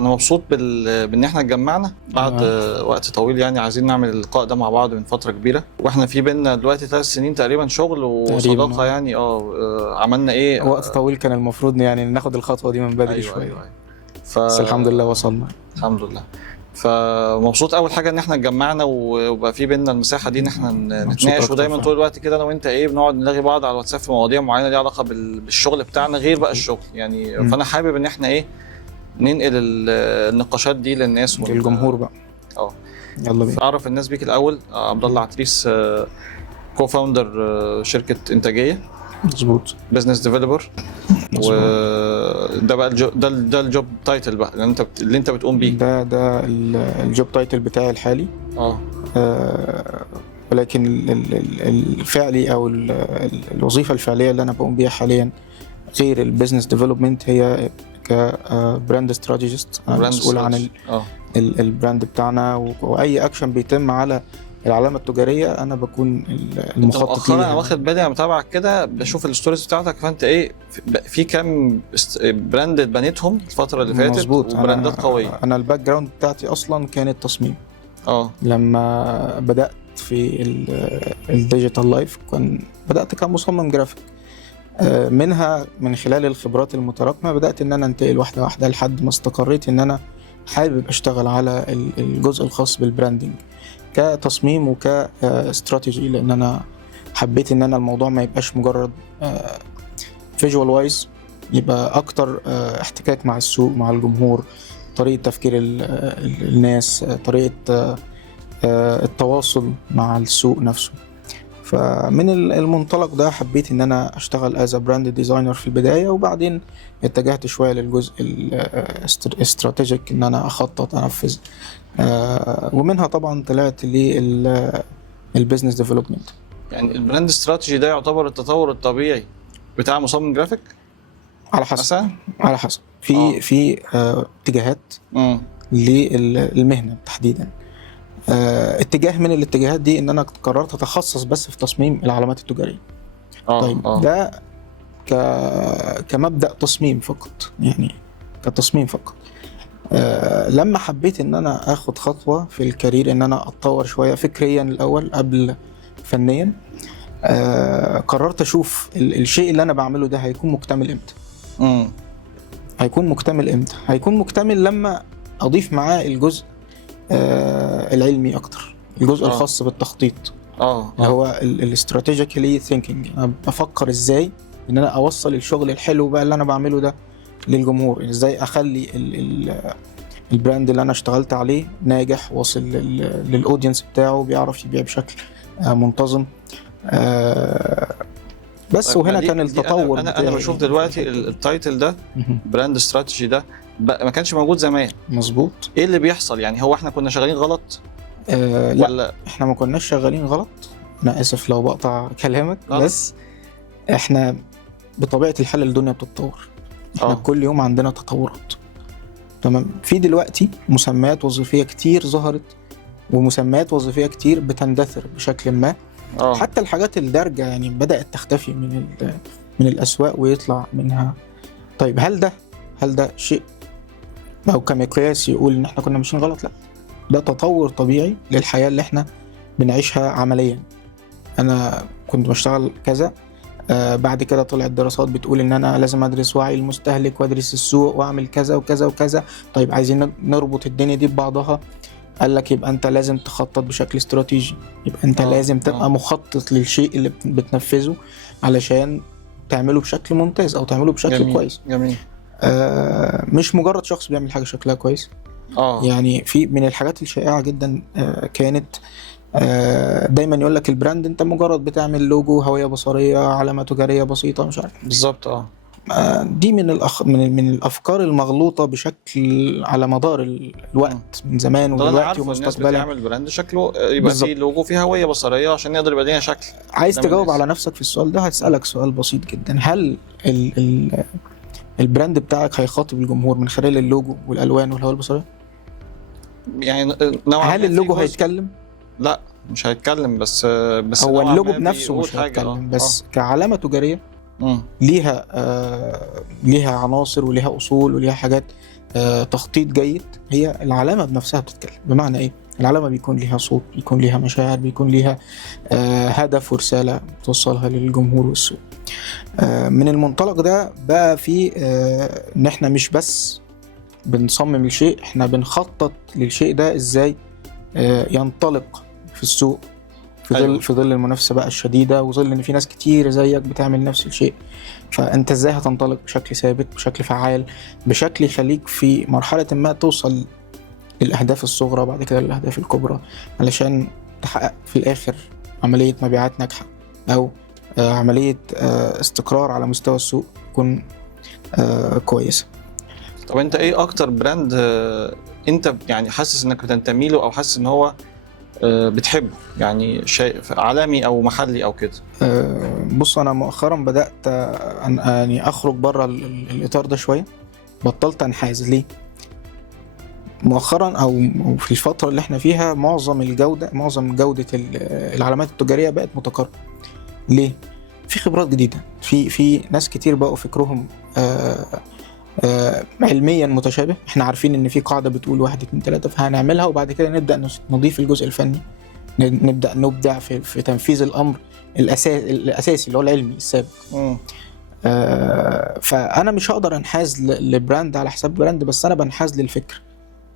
انا مبسوط بان احنا اتجمعنا بعد وقت طويل، يعني عايزين نعمل اللقاء ده مع بعض من فتره كبيره، واحنا في بينا دلوقتي 3 سنين تقريبا شغل وصداقه يعني. عملنا ايه وقت طويل، كان المفروض يعني ناخد الخطوه دي من بدري. أيوة شويه. أيوة. بس الحمد لله وصلنا. الحمد لله. فمبسوط اول حاجه ان احنا اتجمعنا وبقى في بينا المساحه دي ان احنا نتناقش، ودايما طول الوقت كده انا وانت بنقعد نلاغي بعض على الواتساب في مواضيع معينه ليها علاقه بالشغل بتاعنا، غير بقى الشغل يعني. فانا حابب ان احنا ننقل النقاشات دي للناس للجمهور بقى. يلا بينا. اعرف الناس بيك الاول. عبد الله عتريس، كو فاوندر شركه انتاجيه. مظبوط. بزنس ديفلوبر. وده بقى ده الجوب تايتل بقى اللي انت بتقوم بيه. ده الجوب تايتل بتاعي الحالي. ولكن الفعلي او الوظيفه الفعليه اللي انا بقوم بيها حاليا غير البيزنس ديفلوبمنت، هي كبراند استراتيجيست. انا مسؤول عن البراند بتاعنا، واي اكشن بيتم على العلامه التجاريه انا بكون المخطط ليها. انا واخد بالي، انا متابعك كده بشوف الستوريز بتاعتك، فانت في كام براند بنيتهم الفتره اللي فاتت. مظبوط. وبراندات قويه. انا الباك جراوند بتاعتي اصلا كانت تصميم. لما بدات في الديجيتال لايف بدات كمصمم جرافيك. منها من خلال الخبرات المتراكمه بدات ان انا انتقل واحده واحده لحد ما استقريت ان انا حابب اشتغل على الجزء الخاص بالبراندنج كتصميم وكاستراتيجي، لان انا حبيت ان انا الموضوع ما يبقاش مجرد فيجوال وايز، يبقى اكتر احتكاك مع السوق مع الجمهور، طريقه تفكير الناس، طريقه التواصل مع السوق نفسه. فمن المنطلق ده حبيت ان انا اشتغل از براند ديزاينر في البدايه، وبعدين اتجهت شويه للجزء الاستراتيجيك ان انا اخطط انفذ. ومنها طبعا طلعت للبيزنس ديفلوبمنت. يعني البراند استراتيجي ده يعتبر التطور الطبيعي بتاع مصمم جرافيك على حسب في اتجاهات للمهنه تحديدا. اتجاه من الاتجاهات دي ان انا قررت اتخصص بس في تصميم العلامات التجاريه. طيب ده كمبدأ تصميم فقط، يعني كتصميم فقط. لما حبيت ان انا اخد خطوه في الكارير ان انا اتطور شويه فكريا الاول قبل فنيا، قررت اشوف الشيء اللي انا بعمله ده هيكون مكتمل امتى. هيكون مكتمل لما اضيف معاه الجزء العلمي اكتر، الجزء الخاص بالتخطيط اللي هو الاستراتيجيكالي ثينكينج. انا بفكر ازاي ان انا اوصل الشغل الحلو بقى اللي انا بعمله ده للجمهور، ازاي اخلي البراند اللي انا اشتغلت عليه ناجح، واصل للاودينس بتاعه، بيعرف يبيع بشكل منتظم. بس وهنا كان التطور. انا بشوف دلوقتي التايتل ده براند استراتيجي ده ما كانش موجود زمان. مظبوط. ايه اللي بيحصل يعني؟ هو احنا كنا شغالين غلط؟ لا، احنا ما كناش شغالين غلط. انا اسف لو بقطع كلامك. بس احنا بطبيعة الحال الدنيا بتتطور. احنا كل يوم عندنا تطورات. تمام. في دلوقتي مسميات وظيفية كتير ظهرت، ومسميات وظيفية كتير بتندثر بشكل ما. حتى الحاجات الدارجة يعني بدأت تختفي من الأسواق ويطلع منها. طيب هل ده شيء أو كمقياس يقول إن احنا كنا ماشيين غلط؟ لا، ده تطور طبيعي للحياة اللي احنا بنعيشها عمليا. أنا كنت بشتغل كذا، بعد كده طلعت دراسات بتقول إن أنا لازم أدرس وعي المستهلك وأدرس السوق وأعمل كذا وكذا وكذا. طيب عايزين نربط الدنيا دي ببعضها، قال لك يبقى أنت لازم تخطط بشكل استراتيجي، يبقى أنت لازم تبقى مخطط للشيء اللي بتنفذه علشان تعمله بشكل ممتاز أو تعمله بشكل كويس. جميل. مش مجرد شخص بيعمل حاجة شكلها كويس. يعني في من الحاجات الشائعة جدا كانت دايما يقول لك البراند انت مجرد بتعمل لوجو، هوية بصرية، علامة تجارية بسيطة، مش عارف بالظبط. دي من الافكار المغلوطة بشكل على مدار الوقت من زمان ودلوقتي ومستقبلا. الناس بتعمل براند شكله يبقى فيه لوجو، فيه هوية بصرية عشان يقدر يبقى ليها شكل. عايز تجاوب على نفسك في السؤال ده، هسألك سؤال بسيط جدا. هل البراند بتاعك هيخاطب الجمهور من خلال اللوجو والالوان والهوية البصرية؟ يعني هل اللوجو هيتكلم؟ لا، مش هيتكلم. بس هو اللوجو بنفسه مش هيتكلم. بس كعلامة تجارية ليها عناصر وليها أصول وليها حاجات تخطيط جيد، هي العلامة بنفسها بتتكلم. بمعنى ايه؟ العلامة بيكون ليها صوت، بيكون ليها مشاعر، بيكون ليها هدف ورسالة توصلها للجمهور والسوق. من المنطلق ده بقى في ان احنا مش بس بنصمم الشيء، احنا بنخطط للشيء ده ازاي ينطلق في السوق في ظل أيوة. في ظل المنافسة بقى الشديدة، وظل ان في ناس كتير زيك بتعمل نفس الشيء. فانت ازاي هتنطلق بشكل ثابت، بشكل فعال، بشكل يخليك في مرحلة ما توصل للأهداف الصغرى بعد كده للأهداف الكبرى، علشان تحقق في الآخر عملية مبيعات ناجحة، أو عملية استقرار على مستوى السوق تكون كويسة. طب انت ايه اكتر براند انت يعني حاسس انك بتنتمي له، او حاسس ان هو بتحبه، يعني شيء عالمي او محلي او كده؟ بص، انا مؤخرا بدأت يعني اخرج بره الاطار ده شوية. بطلت انحاز. ليه؟ مؤخرا او في الفترة اللي احنا فيها معظم جودة العلامات التجارية بقت متقاربة. ليه؟ في خبرات جديدة، في ناس كتير بقوا فكرهم علميا متشابه. احنا عارفين ان في قاعدة بتقول 1 2 3، فهنعملها وبعد كده نبدأ نضيف الجزء الفني، نبدأ نبدع في تنفيذ الأمر الأساسي اللي هو العلمي السابق. فأنا مش هقدر أنحاز لبراند على حساب براند، بس أنا بنحاز للفكر،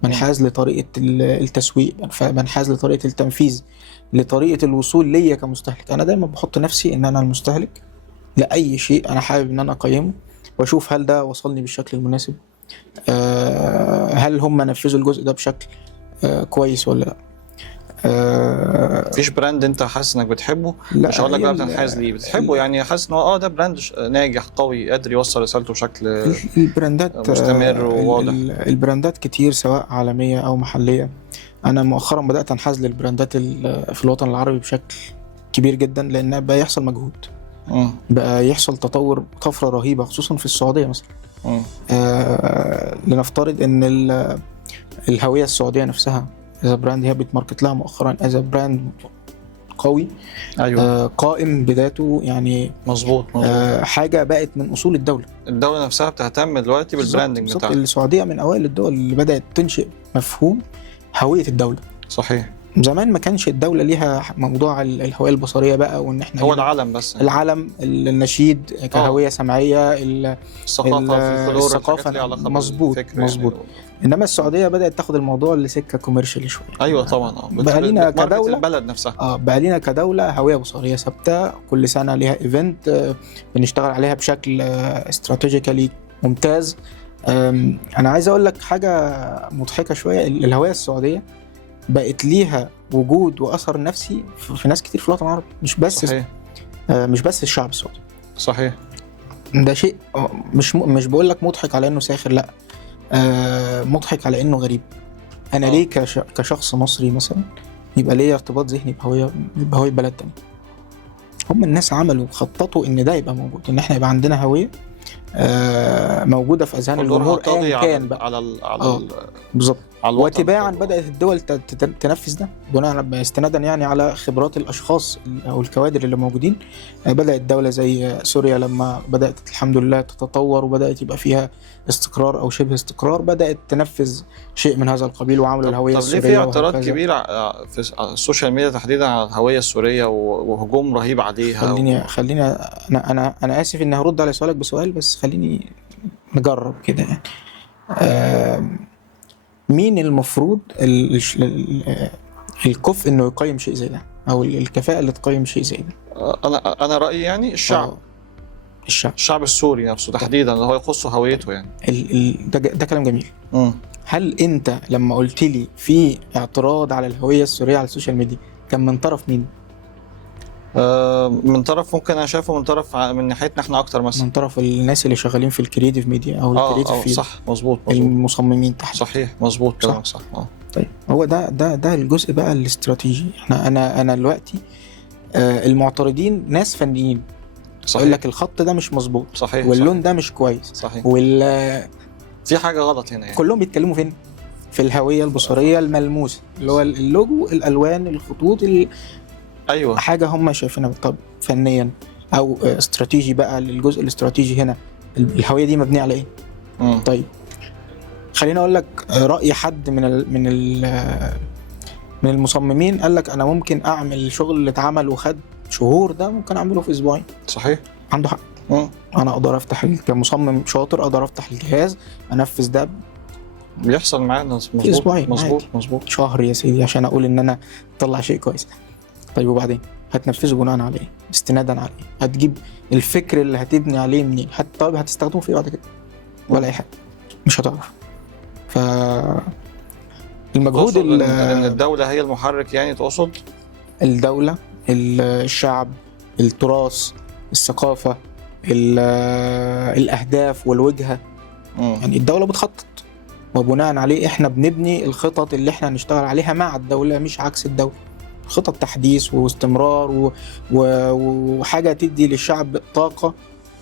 بنحاز لطريقة التسويق، بنحاز لطريقة التنفيذ، لطريقة الوصول ليا كمستهلك. أنا دايما بحط نفسي إن أنا المستهلك لأي شيء أنا حابب إن أنا أقيمه، وأشوف هل ده وصلني بالشكل المناسب، هل هم نفذوا الجزء ده بشكل كويس ولا لا. مفيش براند انت حاسس انك بتحبه؟ لا، مش هقول لك بقى بتنحاز ليه، بتحبه يعني حاسس ان هو ده براند ناجح قوي قادر يوصل رسالته بشكل البراندات مستمر وواضح. البراندات كتير سواء عالمية أو محلية. أنا مؤخرا بدأت أنحاز للبراندات في الوطن العربي بشكل كبير جدا، لأن بقى يحصل مجهود، بقى يحصل تطور، طفرة رهيبة، خصوصا في السعودية مثلا. لنفترض أن الهوية السعودية نفسها إذا براند هي بتماركت لها مؤخرا إذا براند قوي. أيوة. قائم بذاته يعني. مظبوط. حاجة بقت من أصول الدولة نفسها بتهتم دلوقتي بالبراندنج بتاعها. السعودية من أوائل الدول اللي بدأت تنشئ مفهوم هوية الدولة. صحيح. زمان ما كانش الدولة ليها موضوع الهوية البصرية بقى، وإن إحنا هو العلم بس، العلم، النشيد كهوية سمعية، الثقافة مظبوط. إنما السعودية بدأت تاخد الموضوع لسكة كوميرشال شوية. أيوة طبعا. بقى لنا كدولة البلد نفسها. بقى لنا كدولة هوية بصرية ثابتة، كل سنة ليها إيفنت بنشتغل عليها بشكل استراتيجيكالي ممتاز. أنا عايز أقول لك حاجة مضحكة شوية. الهوية السعودية بقت ليها وجود وأثر نفسي في ناس كتير في الوطن العربي، مش بس صحيح. مش بس الشعب السعودي. صحيح. ده شيء مش بقول لك مضحك على إنه ساخر، لا، مضحك على إنه غريب. أنا ليه كشخص مصري مثلا يبقى ليه ارتباط ذهني بهوية بلد تاني؟ هم الناس عملوا خططوا إن ده يبقى موجود، إن إحنا يبقى عندنا هوية موجودة في أذهان الجمهور أيا كان بقى. على بالظبط. وتباعا بدأت الدول تنفذ ده بناء استنادا يعني على خبرات الأشخاص أو الكوادر اللي موجودين. بدأت دولة زي سوريا لما بدأت الحمد لله تتطور وبدأت يبقى فيها استقرار أو شبه استقرار، بدأت تنفذ شيء من هذا القبيل وعملوا الهوية السورية. طب ليه في اعتراض كبير في السوشيال ميديا تحديدا على الهوية السورية وهجوم رهيب عليها؟ خليني أنا آسف إني هرد على سؤالك بسؤال، بس خليني نجرب كده يعني. مين المفروض الكفء انه يقيم شيء زي ده، او الكفاءة اللي تقيم شيء زي ده؟ انا رأيي يعني الشعب السوري نفسه تحديدا، اللي هو يخص هويته يعني. ده كلام جميل. هل انت لما قلت لي في اعتراض على الهوية السورية على السوشيال ميديا كان من طرف مين؟ من طرف ممكن انا شايفه من طرف من ناحيتنا احنا اكتر مثلا، من طرف الناس اللي شغالين في الكرياتيف ميديا او الكرياتيف فيلد. صح. مظبوط. المصممين تحت. صحيح. مظبوط كلامك صح. طيب هو ده الجزء بقى الاستراتيجي. انا دلوقتي المعترضين ناس فنيين، يقول لك الخط ده مش مظبوط، صحيح، واللون ده مش كويس، صحيح، في حاجه غلط هنا يعني. كلهم بيتكلموا فين؟ في الهويه البصريه الملموسه، اللي هو اللوجو، الالوان، الخطوط، ايوه، حاجه هم شايفينها. طب فنيا او استراتيجي بقى، للجزء الاستراتيجي هنا الهويه دي مبنيه على ايه؟ طيب خليني اقول لك راي حد من المصممين، قال لك انا ممكن اعمل الشغل اللي اتعمل وخد شهور ده ممكن اعمله في اسبوعين. صحيح. عنده حق. انا اقدر افتح كمصمم شاطر اقدر افتح الجهاز انفذ ده بيحصل معانا في اسبوعين. مظبوط شهر يا سيدي عشان اقول ان انا اطلع شيء كويس. طيب وبعدين هتنفذه بناء على ايه؟ استنادا على ايه؟ هتجيب الفكر اللي هتبني عليه منين؟ طيب هتستخدمه في ايه بعد كده؟ ولا اي حاجه، مش هتعرف. ف المجهود ان الدوله هي المحرك يعني، تقصد؟ الدوله، الشعب، التراث، الثقافه، الاهداف والوجهه. يعني الدوله بتخطط وبناء عليه احنا بنبني الخطط اللي احنا هنشتغل عليها مع الدوله، مش عكس الدوله. خطط تحديث واستمرار وحاجه تدي للشعب طاقه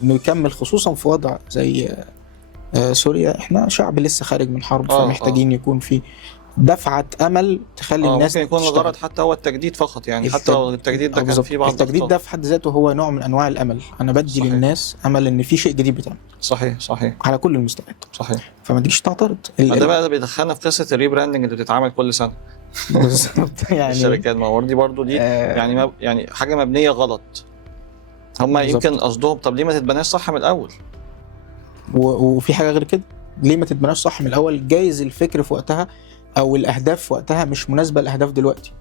انه يكمل، خصوصا في وضع زي سوريا. احنا شعب لسه خارج من حرب، فمحتاجين يكون في دفعه امل تخلي الناس ممكن يكون الغرض حتى هو التجديد فقط يعني، حتى لو التجديد ده كان فيه بعض التجديد ده في حد ذاته هو نوع من انواع الامل. انا بدي صحيح. للناس امل ان في شيء جديد بيتعمل. صحيح على كل المستويات. صحيح. فما تجيش تعترض. ده بقى بيدخلنا في قصه الريبراندنج اللي بتتعمل كل سنه. بالظبط. يعني الشركات ما دي برضو دي يعني حاجه مبنيه غلط. هم يمكن قصدهم طب ليه ما تتبناش صح من الاول؟ وفي حاجه غير كده، ليه ما تتبناش صح من الاول؟ جايز الفكر في وقتها او الاهداف في وقتها مش مناسبه لاهداف دلوقتي،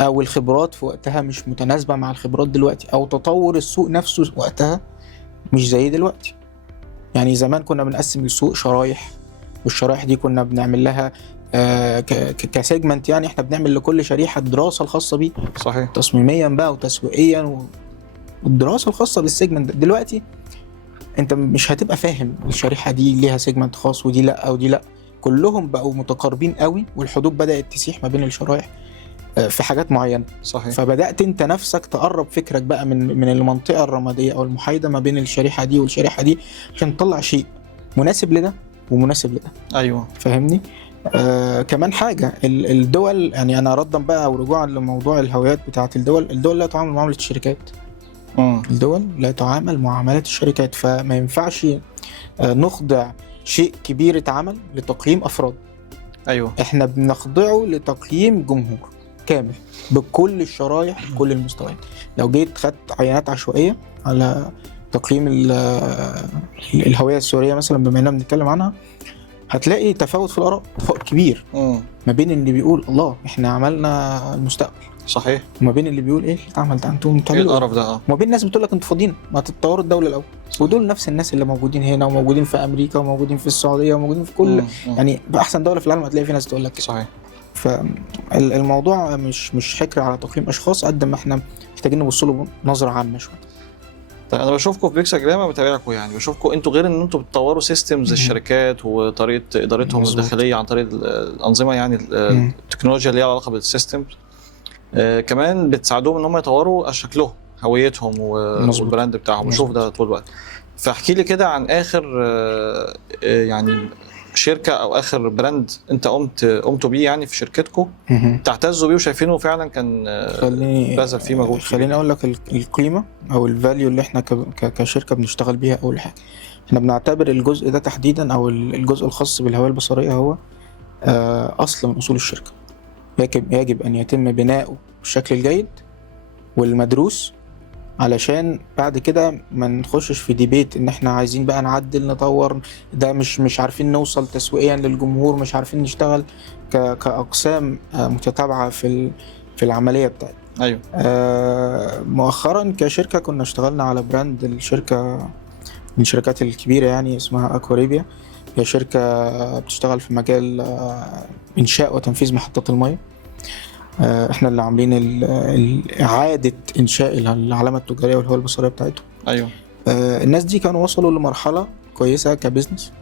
او الخبرات في وقتها مش متناسبه مع الخبرات دلوقتي، او تطور السوق نفسه وقتها مش زي دلوقتي. يعني زمان كنا بنقسم السوق شرايح، والشرايح دي كنا بنعمل لها كسيجمنت، يعني احنا بنعمل لكل شريحه الدراسه الخاصه بيه. صحيح. تصميميا بقى وتسويقيا والدراسه الخاصه بالسيجمنت. دلوقتي انت مش هتبقى فاهم الشريحه دي ليها سيجمنت خاص ودي لا او دي لا، كلهم بقوا متقاربين قوي، والحدود بدات تسيح ما بين الشرايح في حاجات معينه. صحيح. فبدات انت نفسك تقرب فكرك بقى من المنطقه الرماديه او المحايده ما بين الشريحه دي والشريحه دي، عشان تطلع شيء مناسب لده ومناسب لده. ايوه فاهمني. كمان حاجه، الدول، يعني انا ردا بقى او رجوعا لموضوع الهويات بتاعه الدول لا تعامل معامله الشركات. الدول لا تعامل معاملات الشركات، فما ينفعش نخضع شيء كبير اتعمل لتقييم افراد. ايوه احنا بنخضعه لتقييم جمهور كامل بكل الشرايح بكل المستويات. لو جيت خدت عينات عشوائيه على تقييم الهويه السوريه مثلا، بما اننا بنتكلم عنها، هتلاقي تفاوت في الاراء، تفاوت كبير ما بين اللي بيقول الله احنا عملنا المستقبل، صحيح، وما بين اللي بيقول ايه اللي اتعمل ده انتم ايه القرف ده، وما بين الناس بتقول لك انتوا فاضيين ما تتطوروا الدوله الاول. ودول نفس الناس اللي موجودين هنا وموجودين في امريكا وموجودين في السعوديه وموجودين في كل يعني باحسن دوله في العالم هتلاقي في ناس تقول لك. صحيح. فالموضوع مش حكر على تقييم اشخاص قد ما احنا محتاجين نبص له نظره عامه شويه. طيب انا بشوفكم في بيكساجراما بتابعكم، يعني بشوفكم انتوا غير ان انتوا بتطوروا سيستمز الشركات وطريقه ادارتهم الداخليه عن طريق الانظمه، يعني التكنولوجيا اللي ليها علاقه بالسيستم، كمان بتساعدوهم ان هم يطوروا شكلهم هويتهم والبراند بتاعهم. بشوف ده طول الوقت. فاحكي لي كده عن اخر يعني شركه او اخر براند انت قمتوا بيه يعني في شركتكم تعتزوا بيه وشايفينه فعلا كان بذل فيه مجهود. خليني اقول لك القيمه او الفاليو اللي احنا كشركه بنشتغل بيها. اول حاجه احنا بنعتبر الجزء ده تحديدا او الجزء الخاص بالهويه البصريه هو اصل من اصول الشركه. يجب ان يتم بناؤه بالشكل الجيد والمدروس، علشان بعد كده ما نخشش في ديبيت ان احنا عايزين بقى نعدل نطور ده، مش عارفين نوصل تسويقيا للجمهور، مش عارفين نشتغل كأقسام متتابعة في العملية بتاعتنا. ايوه. مؤخرا كشركة كنا اشتغلنا على براند الشركة من الشركات الكبيرة يعني اسمها أكواريبيا. هي شركة بتشتغل في مجال إنشاء وتنفيذ محطات المياه. احنا اللي عاملين إعادة إنشاء العلامة التجارية والهوية البصرية بتاعتهم. أيوة. الناس دي كانوا وصلوا لمرحلة كويسة كبزنس،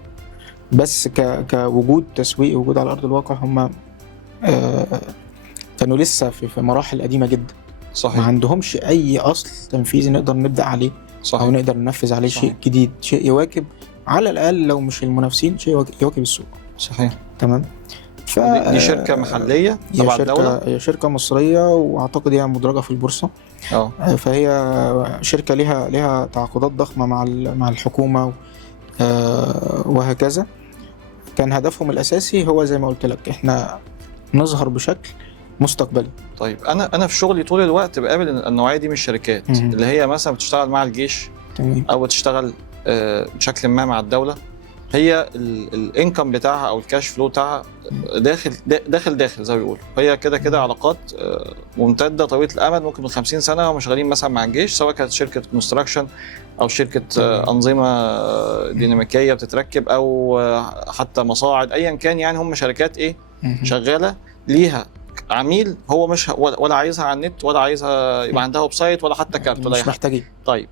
بس كوجود تسويق وجود على أرض الواقع هم كانوا لسه في مراحل قديمة جدا. صحيح. ما عندهمش أي أصل تنفيذي نقدر نبدأ عليه. صحيح. أو نقدر ننفذ عليه. صحيح. شيء جديد، شيء يواكب على الأقل لو مش المنافسين شيء يواكب السوق. صحيح. تمام. دي شركة محلية تبع الدولة؟ هي شركة مصرية وأعتقد هي مدرجة في البورصة. فهي شركة لها تعاقدات ضخمة مع الحكومة وهكذا. كان هدفهم الاساسي هو زي ما قلت لك احنا نظهر بشكل مستقبلي. طيب انا في شغلي طول الوقت بقابل النوعيه دي من الشركات اللي هي مثلا بتشتغل مع الجيش او بتشتغل بشكل ما مع الدوله، هي الانكم بتاعها او الكاش فلو بتاعها داخل زي ما بيقولوا، هي كده علاقات ممتده طويله الامد، ممكن من 50 سنه هم شغالين مثلا مع الجيش، سواء كانت شركه كونستراكشن او شركه انظمه ديناميكيه بتتركب او حتى مصاعد، ايا كان يعني هم شركات ايه شغاله ليها عميل، هو مش ولا عايزها على النت ولا عايزها يبقى عندها ويب سايت ولا حتى كارت ولا مش محتاجين. طيب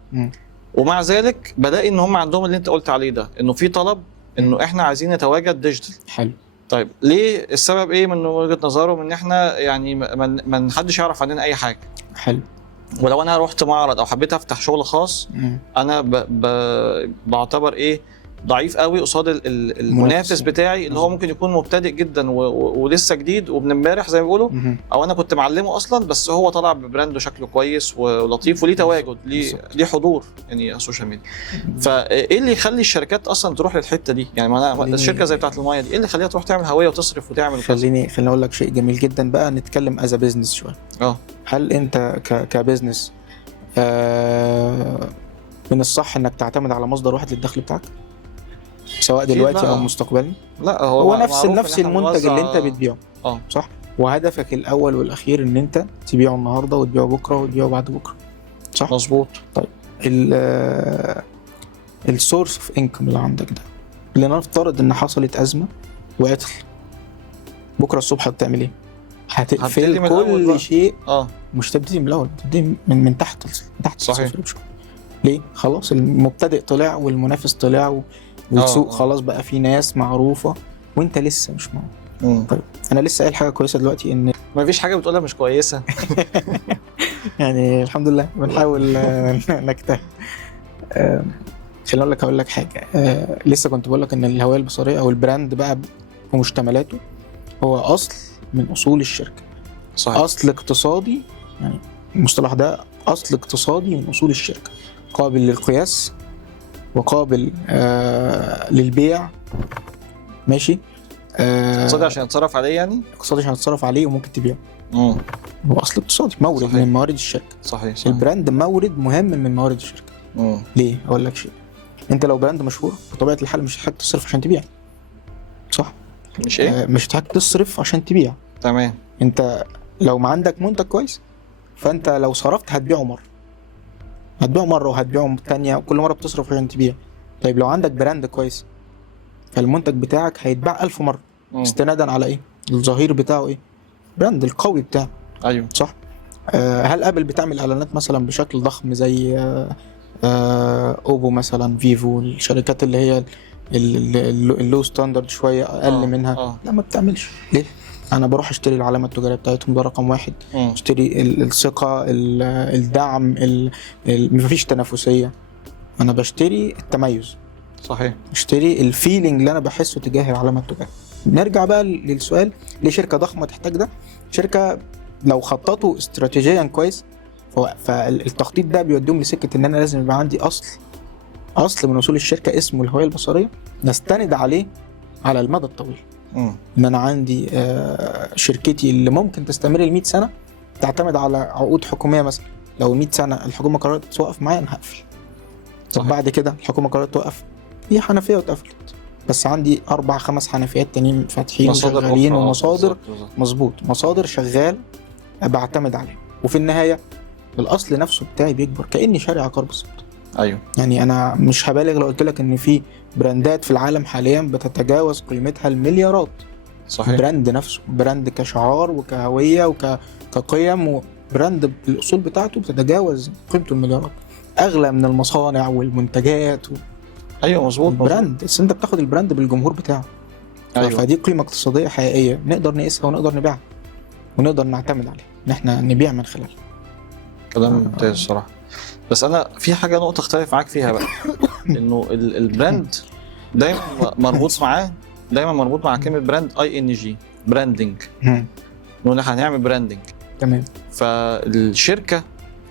ومع ذلك بلاقي ان هم عندهم اللي انت قلت عليه ده، انه في طلب انه احنا عايزين نتواجد ديجيتال. حلو. طيب ليه؟ السبب ايه من وجهة نظرهم؟ ان احنا يعني ما حدش يعرف عننا اي حاجه. حلو. ولو انا رحت معرض او حبيت افتح شغل خاص انا بعتبر ايه ضعيف قوي قصاد المنافس بتاعي اللي هو ممكن يكون مبتدئ جدا ولسه جديد ومن امبارح زي ما بيقولوا، او انا كنت معلمه اصلا بس هو طلع ببراند شكله كويس ولطيف وليه تواجد ليه حضور يعني على السوشيال ميديا. فايه اللي يخلي الشركات اصلا تروح للحته دي؟ يعني انا الشركه زي بتاعه المايه دي ايه اللي يخليها تروح تعمل هويه وتصرف وتعمل خليني اقول لك شيء جميل جدا بقى، نتكلم از بزنس شويه. هل انت كبزنس من الصح انك تعتمد على مصدر واحد للدخل بتاعك سواء دلوقتي او مستقبلا؟ لا، هو نفس المنتج اللي انت بتبيعه. صح. وهدفك الاول والاخير ان انت تبيعه النهارده وتبيعه بكره وتبيعه بعد بكره. صح. مظبوط. طيب السورس اوف انكم اللي عندك ده، لنفترض ان حصلت ازمه وعطل، بكره الصبح هتعمل ايه؟ هتقفل كل شيء. مش تبتدي من الاول، تبتدي من تحت صحيح. ليه؟ خلاص المبتدئ طلع والمنافس طلع والسوق خلاص بقى فيه ناس معروفه وانت لسه مش معروف. طيب انا لسه قايل حاجه كويسه دلوقتي، ان ما فيش حاجه بتقولها مش كويسه. يعني الحمد لله بنحاول نجتهد. خليني اقول لك حاجه. لسه كنت بقول لك ان الهويه البصريه او البراند بقى ومشتملاته هو اصل من اصول الشركه. صحيح. اصل اقتصادي، يعني المصطلح ده اصل اقتصادي من اصول الشركه، قابل للقياس وقابل للبيع. ماشي. اقتصادي عشان يتصرف عليه، يعني اقتصادي عشان يتصرف عليه وممكن تبيعه. هو اصل اقتصادي، مورد. صحيح. من موارد الشركه. صحيح. البراند مورد مهم من موارد الشركه. ليه؟ اقول لك شيء، انت لو براند مشهور بطبيعه الحال مش هتحتاج تصرف عشان تبيع. صح. مش ايه؟ مش هتحتاج تصرف عشان تبيع. تمام. انت لو ما عندك منتج كويس فانت لو صرفت هتبيعه مره وهتبيعه تانية، وكل مره بتصرف عشان تبيع. طيب لو عندك براند كويس فالمنتج بتاعك هيتباع 1000 مره. استنادا على ايه؟ الظهير بتاعه ايه؟ براند القوي بتاعه. ايوه صح. هل ابل بتعمل اعلانات مثلا بشكل ضخم زي اوبو مثلا، فيفو، الشركات اللي هي اللو ستاندرد شويه اقل منها؟ لا، ما بتعملش. ليه؟ انا بروح اشتري العلامه التجاريه بتاعتهم، ده رقم واحد. اشتري الثقه، الدعم، مفيش تنافسيه، انا بشتري التميز. صحيح. اشتري الفيلينج اللي انا بحسه تجاه العلامه التجاريه. نرجع بقى للسؤال، ليه شركه ضخمه تحتاج ده؟ شركه لو خططوا استراتيجيا كويس فالتخطيط ده بيوديهم لسكه ان انا لازم يبقى عندي اصل من اصول الشركه اسمه الهويه البصريه نستند عليه على المدى الطويل. ان انا عندي شركتي اللي ممكن تستمر ل 100 سنه تعتمد على عقود حكوميه مثلا. لو 100 سنه الحكومه قررت توقف معايا انا هقفل. طب بعد كده الحكومه قررت توقف، هي حنفيه واتقفلت، بس عندي 4-5 حنفيات تانيين فاتحين وشغالين ومصادر. مظبوط، مصادر شغال بعتمد عليها، وفي النهايه الاصل نفسه بتاعي بيكبر كاني شاري عقار بالظبط. ايوه. يعني انا مش هبالغ لو قلت لك ان في براندات في العالم حاليا بتتجاوز قيمتها المليارات. صحيح. براند نفسه، براند كشعار وكهويه وكقيم، وبراند الاصول بتاعته بتتجاوز قيمته المليارات، اغلى من المصانع والمنتجات ايوه مظبوط. براند، بس انت بتاخد البراند بالجمهور بتاعه. أيوة. فدي قيمه اقتصاديه حقيقيه نقدر نقيسها ونقدر نبيعها ونقدر نعتمد عليها ان احنا نبيع من خلالها. كلام ممتاز الصراحه. بس انا في حاجه نقطه اختلف معاك فيها بقى، انه البراند دايما مربوط مع كلمه براند ING، براندنج. نقول احنا هنعمل براندنج. تمام. فالشركه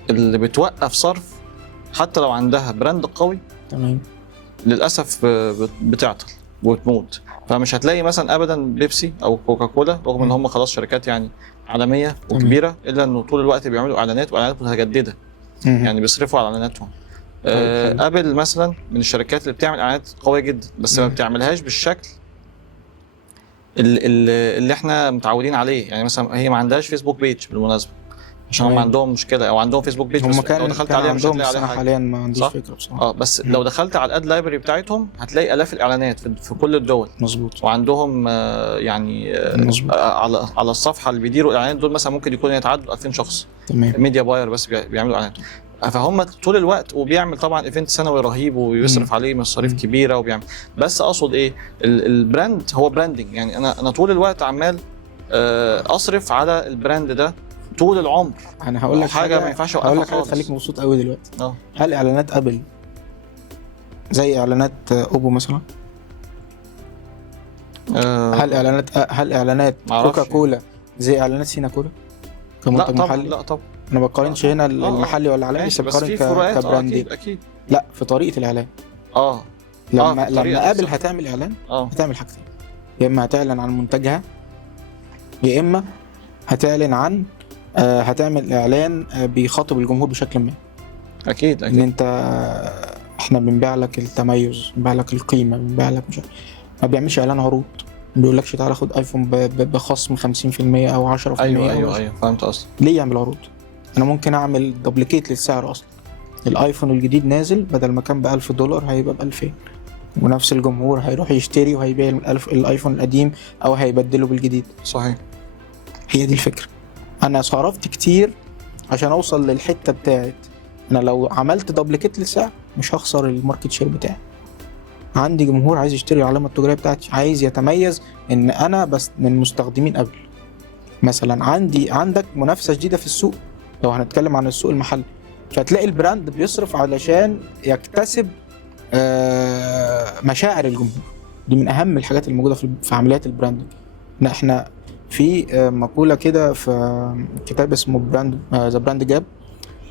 اللي بتوقف صرف حتى لو عندها براند قوي، تمام، للاسف بتعطل وتموت. فمش هتلاقي مثلا ابدا بيبسي او كوكاكولا رغم ان هم خلاص شركات يعني عالميه وكبيره الا انه طول الوقت بيعملوا اعلانات واعلانات متجدده، يعني بيصرفوا على اعلاناتهم. ابل مثلا من الشركات اللي بتعمل اعلانات قويه جدا بس ما بتعملهاش بالشكل اللي احنا متعودين عليه. يعني مثلا هي ما عندهاش فيسبوك بيج بالمناسبه عشان هم عندهم مشكله، او عندهم فيسبوك بيج هم بس لو دخلت عليها مش هتلاقي عليها حاجه. حاليا ما عنديش فكره بصراحه. بس لو دخلت على الاد لايبرري بتاعتهم هتلاقي الاف الاعلانات في كل الدول. مظبوط. وعندهم يعني على الصفحه اللي بيديروا الاعلانات دول مثلا ممكن يكون يتعدوا 2000 شخص. تمام. ميديا باير بس بيعملوا اعلانات. فهم طول الوقت وبيعمل طبعا ايفنت سنوي رهيب وبيصرف عليه مصاريف كبيره وبيعمل. بس اقصد ايه، البراند هو براندنج. يعني انا طول الوقت عمال اصرف على البراند ده طول العمر. انا هقول لك حاجه ما ينفعش اوقفها خالص. حاجه تخليك مبسوط قوي دلوقتي. هل اعلانات ابل زي اعلانات اوبو مثلا؟ هل اعلانات كوكاكولا زي اعلانات سينا كولا كمنتج محلي؟ لا طبعا. انا ما بقارنش هنا المحلي ولا العالمي، بس بقارن كبراندين. اكيد لا في طريقه الاعلان. لما ابل هتعمل اعلان هتعمل حاجتين، يا اما هتعلن عن منتجها يا اما هتعلن عن هتعمل اعلان بيخاطب الجمهور بشكل ما. اكيد ان انت احنا بنبيع لك التميز، بنبيع لك القيمه، بنبيع لك مش ما بيعملش اعلان عروض، ما بيقولكش تعالى خد ايفون بخصم 50% او 10%. ايوه فهمت اصلا. ليه يعمل عروض؟ انا ممكن اعمل دوبليكيت للسعر اصلا. الايفون الجديد نازل بدل ما كان $1000 هيبقى ب2000، ونفس الجمهور هيروح يشتري وهيبيع الايفون القديم او هيبدله بالجديد. صحيح. هي دي الفكره. انا صرفت كتير عشان اوصل للحته بتاعت انا لو عملت دوبليكيت للسعر مش هخسر الماركت شير بتاعي. عندي جمهور عايز يشتري العلامه التجاريه بتاعتي، عايز يتميز ان انا بس من مستخدمين ابل. مثلا عندك منافسه جديده في السوق، لو هنتكلم عن السوق المحلي، فتلاقي البراند بيصرف علشان يكتسب مشاعر الجمهور. دي من اهم الحاجات الموجوده في عمليات البراندنج. احنا في مقوله كده في كتاب اسمه ذا براند جاب،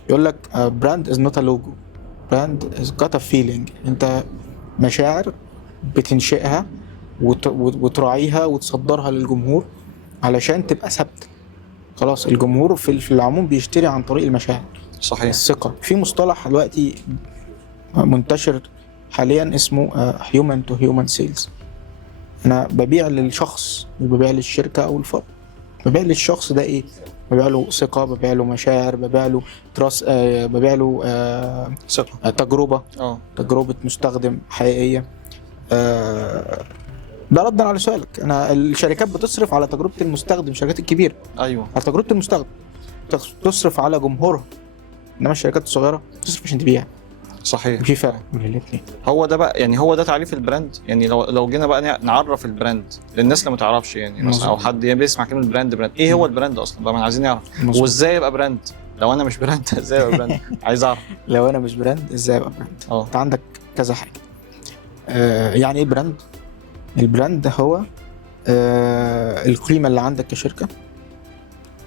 يقول لك براند از نوت ا لوجو، براند از جات ا فيلينج. انت مشاعر بتنشئها وتراعيها وتصدرها للجمهور علشان تبقى ثابته. خلاص الجمهور في العموم بيشتري عن طريق المشاعر. صحيح. الثقه. في مصطلح دلوقتي منتشر حاليا اسمه human to human sales. انا ببيع للشخص مش ببيع للشركه او الفرد. ببيع للشخص ده ايه؟ ببيع له ثقه، ببيع له مشاعر، ببيع له ببيع له ثقه، تجربه مستخدم حقيقيه. ده ردا على سؤالك، انا الشركات بتصرف على تجربه المستخدم، الشركات الكبيره على تجربه المستخدم، تصرف على جمهورها، انما الشركات الصغيره تصرف عشان تبيع. صحيح. في فرق بين الاثنين. هو ده بقى، يعني هو ده تعريف البراند. يعني لو جينا بقى نعرف البراند للناس اللي ما تعرفش، يعني مثلا او حد بيسمع كلمه براند ايه هو البراند اصلا بقى، ما عايزين نعرف. وازاي يبقى براند لو انا مش براند؟ ازاي ابقى براند؟ عايز اعرف. لو انا مش براند ازاي ابقى براند؟ انت عندك كذا حاجه. يعني ايه براند؟ البراند هو القيمه اللي عندك كشركه،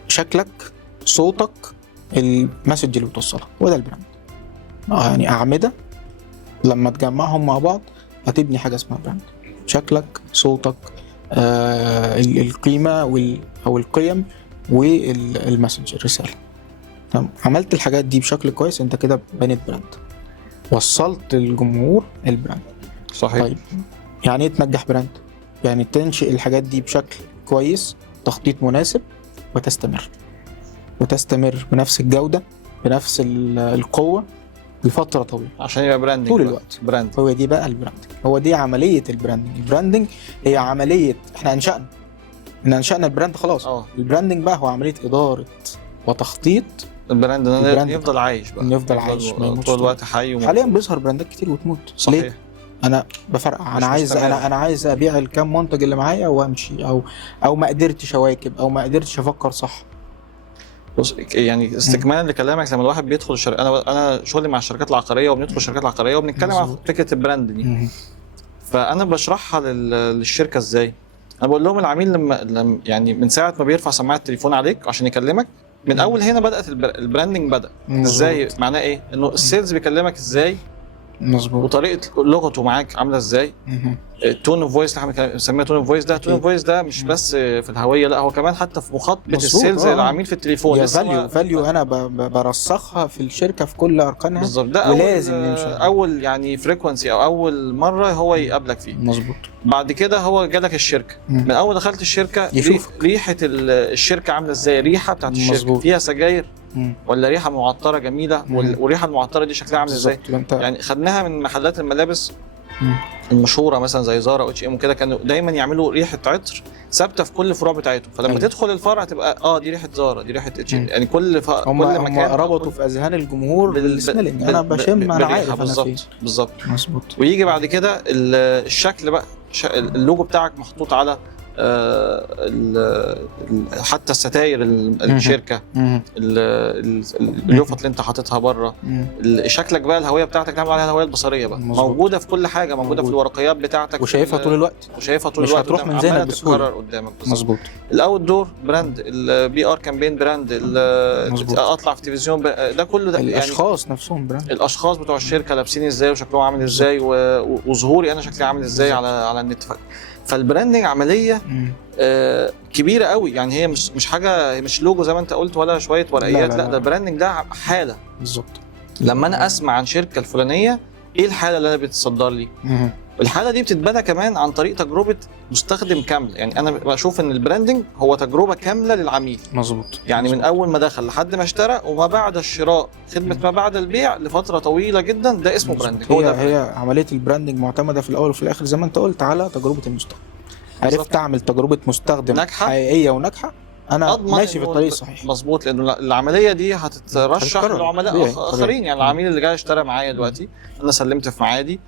شكلك، صوتك، المسج اللي بتوصلها، هو ده البراند. يعني أعمدة لما تجمعهم مع بعض هتبني حاجة اسمها براند. شكلك، صوتك، القيمة أو القيم والمسج، الرسالة. عملت الحاجات دي بشكل كويس، انت كده بنيت براند، وصلت للجمهور البراند. صحيح. طيب يعني ايه تنجح براند؟ يعني تنشئ الحاجات دي بشكل كويس، تخطيط مناسب، وتستمر بنفس الجودة بنفس القوة لفترة طويلة عشان يبقى براندنج طول الوقت. براند. هو دي بقى البراندنج، هو دي عملية البراندنج. البراندنج هي عملية، احنا انشأنا البراند خلاص. البراندنج بقى هو عملية إدارة وتخطيط البراند يفضل عايش بقى، يفضل عايش طول الوقت حي. حاليا بيظهر براندات كتير وتموت. صحيح. ليه؟ انا بفرقع، انا عايز ابيع الكام منتج اللي معايا وامشي، او ما قدرتش اواكب، او ما قدرتش افكر صح. بص، يعني استكمالا لكلامك، لما الواحد بيدخل انا شغلي مع الشركات العقاريه، وبندخل الشركات العقاريه وبنتكلم عن فكره البراند دي. فانا بشرحها للشركه ازاي. انا بقول لهم العميل لما يعني من ساعه ما بيرفع سماعه التليفون عليك عشان يكلمك، من اول هنا بدات البراندنج. بدا ازاي؟ معناه ايه؟ انه السيلز بيكلمك ازاي مظبوط. وطريقه لغته معاك عامله ازاي. التون اوف فويس اللي احنا بنسميها تون اوف فويس ده، تون اوف فويس ده مش بس في الهويه، لا هو كمان حتى في مخاطبه السيلز العميل في التليفون. فاليو انا برسخها في الشركه في كل اركانها بالظبط. ده ولازم نمشي اول يعني فريكونسي او اول مره هو يقابلك فيه. مظبوط. بعد كده هو جالك الشركه، من اول دخلت الشركه يشوفك ريحه الشركه عامله ازاي، ريحه بتاعت الشركه مظبوط. فيها سجاير ولا ريحه معطره جميله، والريحه المعطره دي شكلها عامل ازاي. يعني خدناها من محلات الملابس المشهوره مثلا زي زارا او اتش ام وكده، كانوا دايما يعملوا ريحه عطر ثابته في كل الفروع بتاعتهم، فلما تدخل الفرع تبقى دي ريحه زارا، دي ريحه اتش ام، يعني كل مكان هم ربطوا في اذهان الجمهور بالسميلنج. انا بشم، انا عارف انا فين بالظبط. مظبوط. ويجي بعد كده الشكل بقى، اللوجو بتاعك محطوط على حتى الستاير الشركه، اليوفط اللي انت حاططها بره، شكلك بقى الهويه بتاعتك تعمل عليها الهويه البصريه بقى موجوده في كل حاجه، موجوده في الورقيات بتاعتك وشايفها طول الوقت، مش هتروح من ذهنك بسهوله قدامك. مظبوط. الاوت دور براند، البي ار كامبين براند، اطلع في تلفزيون ده كله، ده الاشخاص يعني نفسهم براند، الاشخاص بتوع الشركه لابسين ازاي وشكلهم عامل ازاي وظهوري انا شكلي عامل ازاي على النت. فالبراندنج عمليه كبيره قوي، يعني هي مش حاجه، مش لوجو زي ما انت قلت ولا شويه ورقيات، لا ده البراندنج ده حاله بالظبط. لما انا اسمع عن شركه الفلانيه ايه الحاله اللي انا بتتصدر لي، الحاله دي بتتبنى كمان عن طريق تجربه مستخدم كامله. يعني انا بشوف ان البراندنج هو تجربه كامله للعميل. مظبوط. يعني مزبوط. من اول ما دخل لحد ما اشترى وما بعد الشراء، خدمه ما بعد البيع لفتره طويله جدا، ده اسمه براندنج. هي عمليه البراندنج معتمده في الاول وفي الاخر زي ما انت قلت على تجربه المستخدم. عرفت تعمل تجربه مستخدم ناجحه حقيقيه وناجحه، انا ماشي في الطريق الصحيح. مظبوط، لانه العمليه دي هتترشح لعملاء اخرين. يعني العميل اللي جاي اشترى معايا دلوقتي، انا سلمت في ميعادي،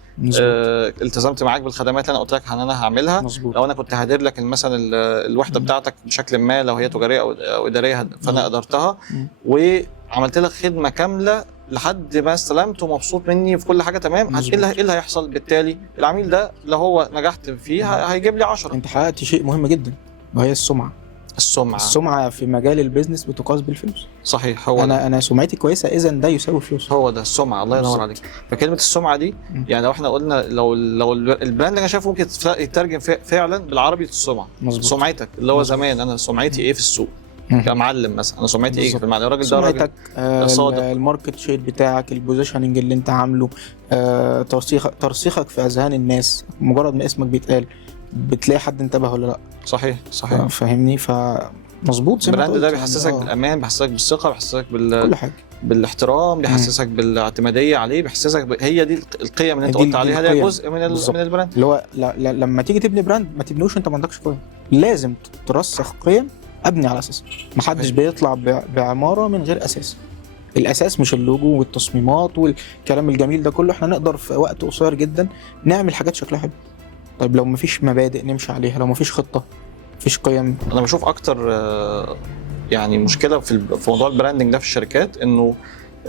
التزمت معاك بالخدمات اللي انا قلت لك ان انا هعملها. مزبوط. لو انا كنت هدير لك مثلا الوحده بتاعتك بشكل ما، لو هي تجاريه او اداريه، فانا قدرتها وعملت لك خدمه كامله لحد ما استلمت ومبسوط مني في كل حاجه تمام. ايه اللي هيحصل بالتالي؟ العميل ده لو هو نجحت فيه هيجيب لي 10. انت حققت شيء مهم جدا وهي السمعه في مجال البيزنس بتقاس بالفلوس. صحيح. هو انا سمعتي كويسه، اذا ده يساوي فلوس. هو ده السمعه. الله ينور عليك. فكلمه السمعه دي يعني لو احنا قلنا لو البراند انا شايفه ممكن يترجم فعلا بالعربي السمعه. سمعتك اللي هو زمان انا سمعتي ايه في السوق كمعلم مثلا، انا سمعتي ايه في المعلم، الراجل ده راجل صادق، الماركت شير بتاعك، البوزيشننج اللي انت عامله، ترسيخك في اذهان الناس. مجرد ما اسمك بيتقال بتلاقي حد انتبه ولا لا. صحيح. فاهمني؟ فمظبوط. البراند ده بيحسسك بالامان، بيحسسك بالثقه، بيحسسك كل حاجه، بالاحترام، بيحسسك بالاعتماديه عليه، بيحسسك هي دي القيم اللي انت قلت عليها، ده جزء من البراند. اللي هو لما تيجي تبني براند ما تبنوش انت ما عندكش قيم، لازم ترسخ قيم ابني على اساسها. محدش بيطلع بعماره من غير اساس. الاساس مش اللوجو والتصميمات والكلام الجميل ده كله، احنا نقدر في وقت قصير جدا نعمل حاجات شكلها حلو. طيب لو مفيش مبادئ نمشي عليها، لو مفيش خطه، مفيش قيم. انا بشوف اكتر يعني مشكله في موضوع البراندنج ده في الشركات، انه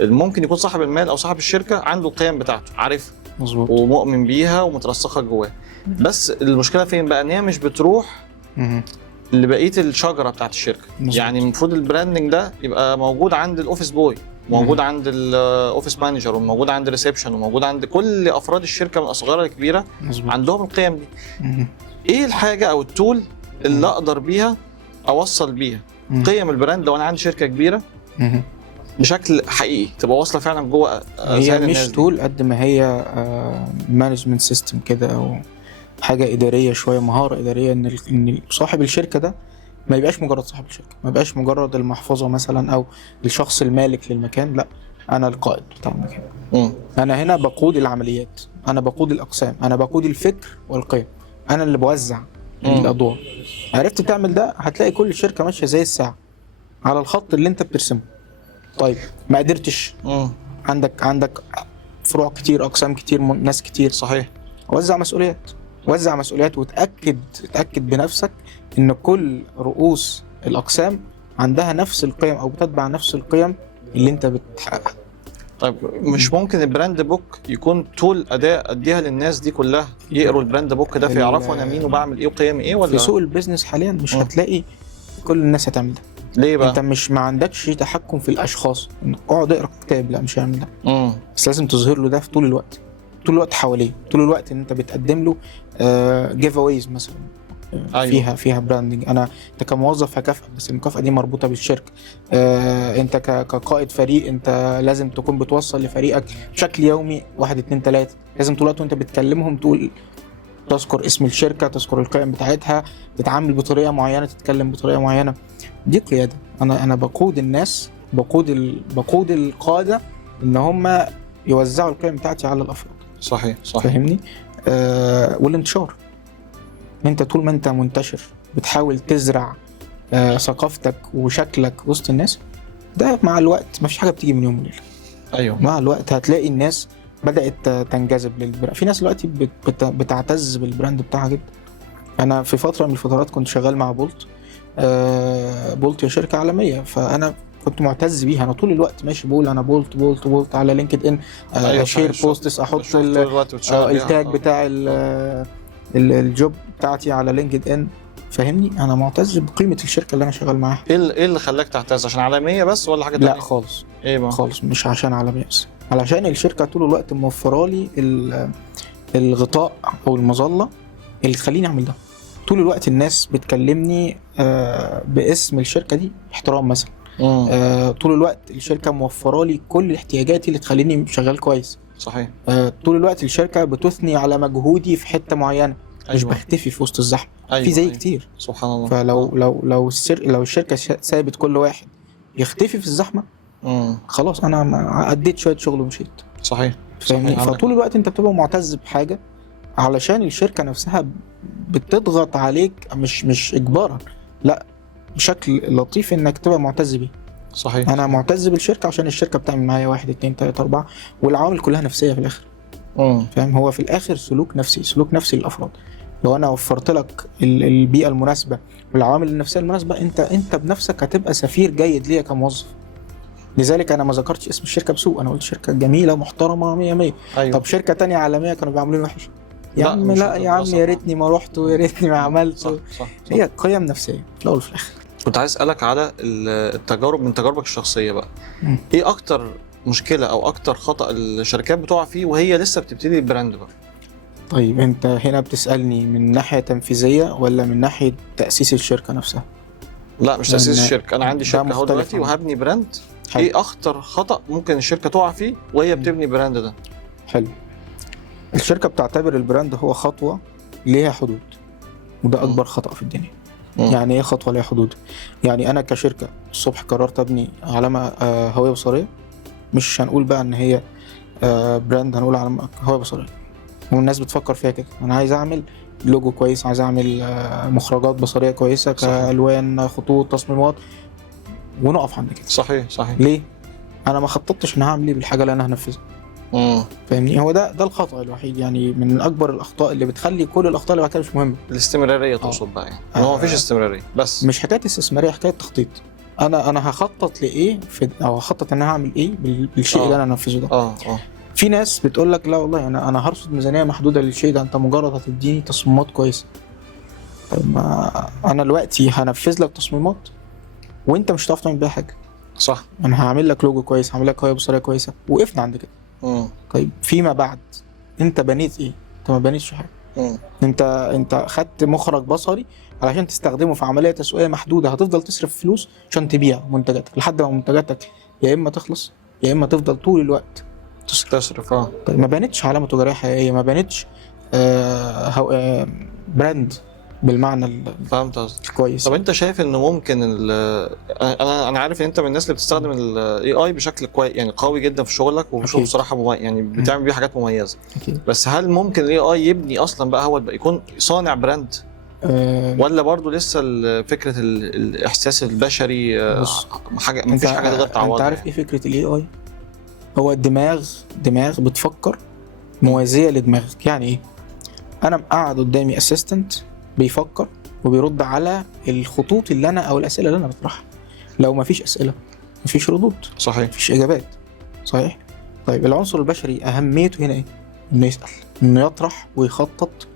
ممكن يكون صاحب المال او صاحب الشركه عنده القيم بتاعته عارفها ومؤمن بيها ومترسخه جواه، بس المشكله فين بقى؟ ان هي مش بتروح لبقيه الشجره بتاعت الشركه. يعني المفروض البراندنج ده يبقى موجود عند الاوفيس بوي، موجود عند الاوفيس مانجر، وموجود عند الريسبشن، وموجود عند كل افراد الشركه من اصغرها لكبيره. عندهم القيم دي. ايه الحاجه او التول اللي اقدر بيها اوصل بيها قيم البراند لو انا عندي شركه كبيره بشكل حقيقي تبقى واصله فعلا جوه هي مش تول قد ما هي مانجمنت سيستم كده، او حاجه اداريه شويه، مهاره اداريه، ان صاحب الشركه ده ما يبقاش مجرد صاحب الشركه، ما يبقاش مجرد المحفظه مثلا او الشخص المالك للمكان، لا انا القائد بتاع المكان. انا هنا بقود العمليات، انا بقود الاقسام، انا بقود الفكر والقيم، انا اللي بوزع الادوار. عرفت تعمل ده هتلاقي كل الشركه ماشيه زي الساعه على الخط اللي انت بترسمه. طيب ما قدرتش، عندك فروع كتير، اقسام كتير، ناس كتير. صحيح. وزع مسؤوليات وتاكد بنفسك ان كل رؤوس الاقسام عندها نفس القيم او بتتبع نفس القيم اللي انت بتحققها. طيب مش ممكن البراند بوك يكون طول اديها للناس دي كلها يقروا البراند بوك ده فيعرفوا انا مين وبعمل ايه وقيمي ايه؟ ولا في سوق البيزنس حاليا مش هتلاقي كل الناس هتعمل ده. ليه بقى؟ انت مش ما عندكش تحكم في الاشخاص، اقعد اقرا كتاب، لا مش هعمل ده. بس لازم تظهر له ده في طول الوقت. طول الوقت حواليه، طول الوقت ان انت بتقدم له جيف اويز مثلا، أيوة. فيها براندنج. انت كموظف هكافئك، بس المكافاه دي مربوطه بالشركه. انت كقائد فريق انت لازم تكون بتوصل لفريقك بشكل يومي 1 2 3. لازم طول الوقت وانت بتكلمهم تقول، تذكر اسم الشركه، تذكر القيم بتاعتها، تتعامل بطريقه معينه، تتكلم بطريقه معينه. دي قياده. انا بقود الناس، بقود القاده ان هم يوزعوا القيم بتاعتي على الافراد. صحيح. فاهمني؟ والانتشار، انت طول ما انت منتشر بتحاول تزرع ثقافتك وشكلك وسط الناس، ده مع الوقت مفيش حاجه بتيجي من يوم وليله. ايوه. مع الوقت هتلاقي الناس بدات تنجذب للبراند. في ناس دلوقتي بتعتز بالبراند بتاعها جدا. انا في فتره من الفترات كنت شغال مع بولت. بولت هي شركه عالميه، فانا كنت معتز بيها. انا طول الوقت ماشي بقول انا بولت على لينكد ان. أيوة شير بوستس، احط التاج بتاع الجوب بتاعتي على لينكد ان. فاهمني؟ انا معتز بقيمه الشركه اللي انا شغال معاها. ايه اللي خلاك تعتز؟ عشان عالميه بس ولا حاجه تانية؟ لا خالص. ايه بقى؟ خالص مش عشان عالميه بس، علشان الشركه طول الوقت موفره لي الغطاء او المظله اللي تخليني اعمل ده. طول الوقت الناس بتكلمني باسم الشركه دي احترام مثلا. طول الوقت الشركه موفره لي كل احتياجاتي اللي تخليني شغال كويس. صحيح. طول الوقت الشركه بتثني على مجهودي في حته معينه. أيوة. مش بختفي في وسط الزحمه. أيوة. في زي أيوة. كتير سبحان الله. فلو الشركه سابت كل واحد يختفي في الزحمه، خلاص انا اديت شويه شغل ومشيت. صحيح. فاهمني؟ فطول الوقت انت بتبقى معتز بحاجه علشان الشركه نفسها بتضغط عليك، مش اجبارا، لا بشكل لطيف انك تبقى معتز بيه. صحيح. انا معتز بالشركه عشان الشركه بتعمل معايا 1 2 3 4، والعوامل كلها نفسيه في الاخر. فاهم؟ هو في الاخر سلوك نفسي للافراد. لو انا وفرت لك البيئه المناسبه والعوامل النفسيه المناسبه، انت بنفسك هتبقى سفير جيد ليا كموظف. لذلك انا ما ذكرتش اسم الشركه بسوء، انا قلت شركه جميله محترمه 100 100. أيوة. طب شركه تانية عالميه كانوا بيعاملوني وحش، يا عم لا يا عم يا ريتني ما رحت ويا ريتني ما عملت. صح. هي قيم نفسيه في الاول وفي الاخر. كنت عايز اسالك على التجارب من تجاربك الشخصيه بقى. ايه اكتر مشكله او اكتر خطا الشركات بتقع فيه وهي لسه بتبتدي البراند بقى؟ طيب انت هنا بتسالني من ناحيه تنفيذيه ولا من ناحيه تاسيس الشركه نفسها؟ لا مش تاسيس الشركه، انا عندي شركه اهو دلوقتي وهبني براند. حلو. ايه اخطر خطا ممكن الشركه تقع فيه وهي بتبني براند ده؟ حلو. الشركه بتعتبر البراند هو خطوه ليها حدود، وده اكبر خطا في الدنيا. يعني ايه خطوه ليها حدود؟ يعني انا كشركه الصبح قررت ابني علامه هويه بصريه، مش هنقول بقى ان هي براند، هنقول علامه هويه بصريه. والناس بتفكر فيها كده، انا عايز اعمل لوجو كويس، عايز اعمل مخرجات بصريه كويسه، كالوان، خطوط، تصميمات، ونقف عند كده. صحيح. ليه؟ انا ما خططتش ان هعمل ايه بالحاجه اللي انا هنفذها. فاهمني؟ هو ده الخطأ الوحيد، يعني من اكبر الاخطاء اللي بتخلي كل الاخطاء اللي بعد كده مش مهمه. الاستمراريه تقصد بقى؟ يعني هو مفيش استمراريه، بس مش حكايه استثماريه، حكايه تخطيط. انا هخطط لايه او هخطط ان انا هعمل ايه بالشيء اللي انا هنفذه ده. في ناس بتقول لك لا والله انا هرصد ميزانيه محدوده للشيء ده، انت مجرد هتديني تصميمات كويسه. طيب ما انا دلوقتي هنفذ لك تصميمات وانت مش هتعرف تعمل بيها حاجه. صح. انا هعمل لك لوجو كويس، هعمل لك هويه بصريه كويسه، وقفنا عند كده. طيب فيما بعد انت بنيت ايه؟ انت ما بنيتش حاجه. انت خدت مخرج بصري علشان تستخدمه في عمليه تسويقيه محدوده، هتفضل تصرف فلوس عشان تبيع منتجاتك لحد ما منتجاتك يا اما تخلص يا اما تفضل طول الوقت تصرف. طيب ما بنيتش علامه تجاريه حقيقيه، ما بنيتش براند بالمعنى فهمت قصدك كويس. طب انت شايف انه ممكن انا عارف ان انت من الناس اللي بتستخدم الاي اي بشكل كويس، يعني قوي جدا في شغلك، وبشوف بصراحه يعني بتعمل بيه حاجات مميزه. بس هل ممكن الاي اي يبني اصلا بقى هو يكون صانع براند؟ ولا برضو لسه فكره الاحساس البشري حاجه مفيش حاجه تقدر تعوضها؟ انت عارف ايه فكره الاي اي؟ هو دماغ بتفكر موازيه لدماغك. يعني ايه؟ انا مقعد قدامي اسيستنت بيفكر وبيرد على الخطوط اللي انا او الاسئله اللي انا بطرحها. لو مفيش اسئله مفيش ردود. صحيح. مفيش اجابات. صحيح. طيب العنصر البشري اهميته هنا ايه؟ انه يسال، انه يطرح ويخطط.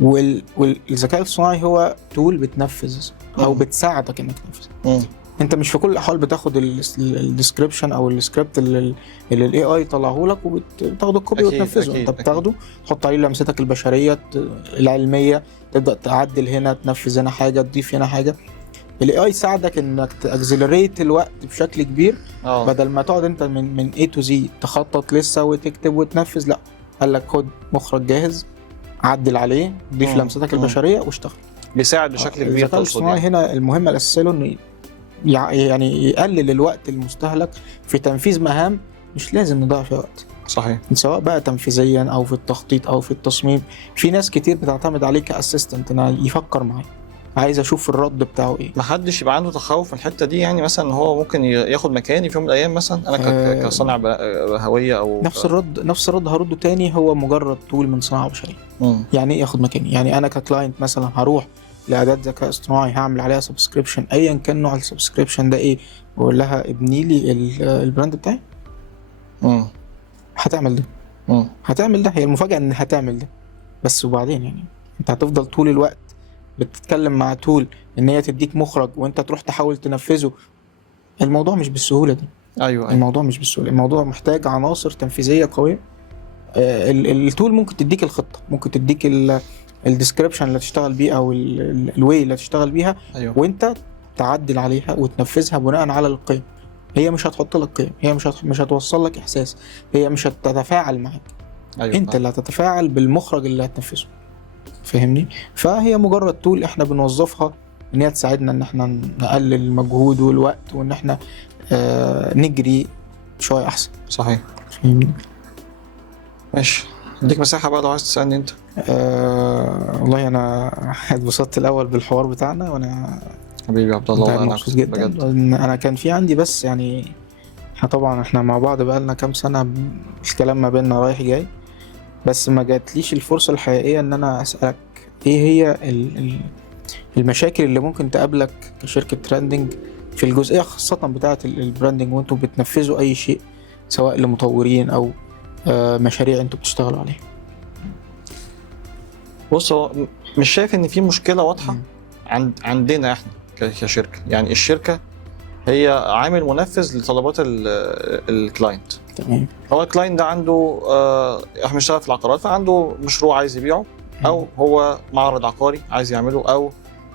والذكاء الصناعي هو تول بتنفذ او بتساعدك انك تنفذ. انت مش في كل الاحوال بتاخد الديسكريبشن او السكريبت اللي الاي اي طلعه لك وبتاخده الكوبي وتنفذه. انت بتاخده تحط عليه لمستك البشريه العلميه، تبدا تعدل هنا، تنفذ هنا حاجه، تضيف هنا حاجه. الاي اي يساعدك انك تاكزلريت الوقت بشكل كبير. بدل ما تقعد انت من A to Z تخطط لسه وتكتب وتنفذ، لا، قال لك خد مخرج جاهز، عدل عليه، ضيف لمستك البشريه واشتغل. بيساعد بشكل كبير. الذكاء الاصطناعي هنا المهمه الاساسيه له انه يعني يقلل الوقت المستهلك في تنفيذ مهام مش لازم نضيع فيها وقت. صحيح. سواء بقى تنفيذيا او في التخطيط او في التصميم. في ناس كتير بتعتمد عليه كاسيستنت، انا يفكر معايا، عايز اشوف الرد بتاعه ايه. محدش يبقى عنده تخوف في الحته دي، يعني مثلا هو ممكن ياخد مكاني في يوم من الايام، مثلا انا كصانع هويه او نفس الرد هرده تاني. هو مجرد طول من صناعه بشريه. يعني ايه ياخد مكاني؟ يعني انا ككلاينت مثلا هروح لأداة ذكاء اصطناعي هعمل عليها سبسكريبشن، ايا كان نوع السبسكريبشن ده ايه، واقول لها ابني لي البراند بتاعي. هتعمل ده. هتعمل ده. هي المفاجأة ان هتعمل ده، بس وبعدين يعني انت هتفضل طول الوقت بتتكلم مع تول ان هي تديك مخرج وانت تروح تحاول تنفذه. الموضوع مش بالسهولة دي. ايوه. الموضوع مش بالسهولة، الموضوع محتاج عناصر تنفيذية قوية. التول ممكن تديك الخطة، ممكن تديك الديسكريبشن اللي تشتغل بيه او الواي اللي تشتغل بيها. أيوة. وانت تعدل عليها وتنفذها بناء على القيم. هي مش هتحط لك قيم، هي مش هتوصل لك احساس، هي مش هتتفاعل معاك. أيوة. انت اللي هتتفاعل بالمخرج اللي هتنفذه. فهمني؟ فهي مجرد تول احنا بنوظفها ان هي تساعدنا ان احنا نقلل المجهود والوقت، وان احنا نجري شويه احسن. صحيح. فهمني؟ ماشي، اديك مساحه بقى لو عايز تسالني انت. والله انا اتبسطت الاول بالحوار بتاعنا، وانا حبيبي عبد الله انا مبسوط جدا بجد. انا كان في عندي بس يعني احنا مع بعض بقالنا كام سنه، الكلام ما بيننا رايح جاي، بس ما جاتليش الفرصه الحقيقيه ان انا اسالك ايه هي المشاكل اللي ممكن تقابلك كشركه ترندنج في الجزئيه خاصه بتاعه البراندنج وانتم بتنفذوا اي شيء، سواء لمطورين او مشاريع انتوا بتشتغلوا عليها. بص، هو مش شايف ان في مشكله واضحه عندنا احنا كشركه. يعني الشركه هي عامل منفذ لطلبات الكلاينت. تمام. هو الكلاينت ده عنده احنا بنشتغل في العقارات، فعنده مشروع عايز يبيعه، او هو معرض عقاري عايز يعمله، او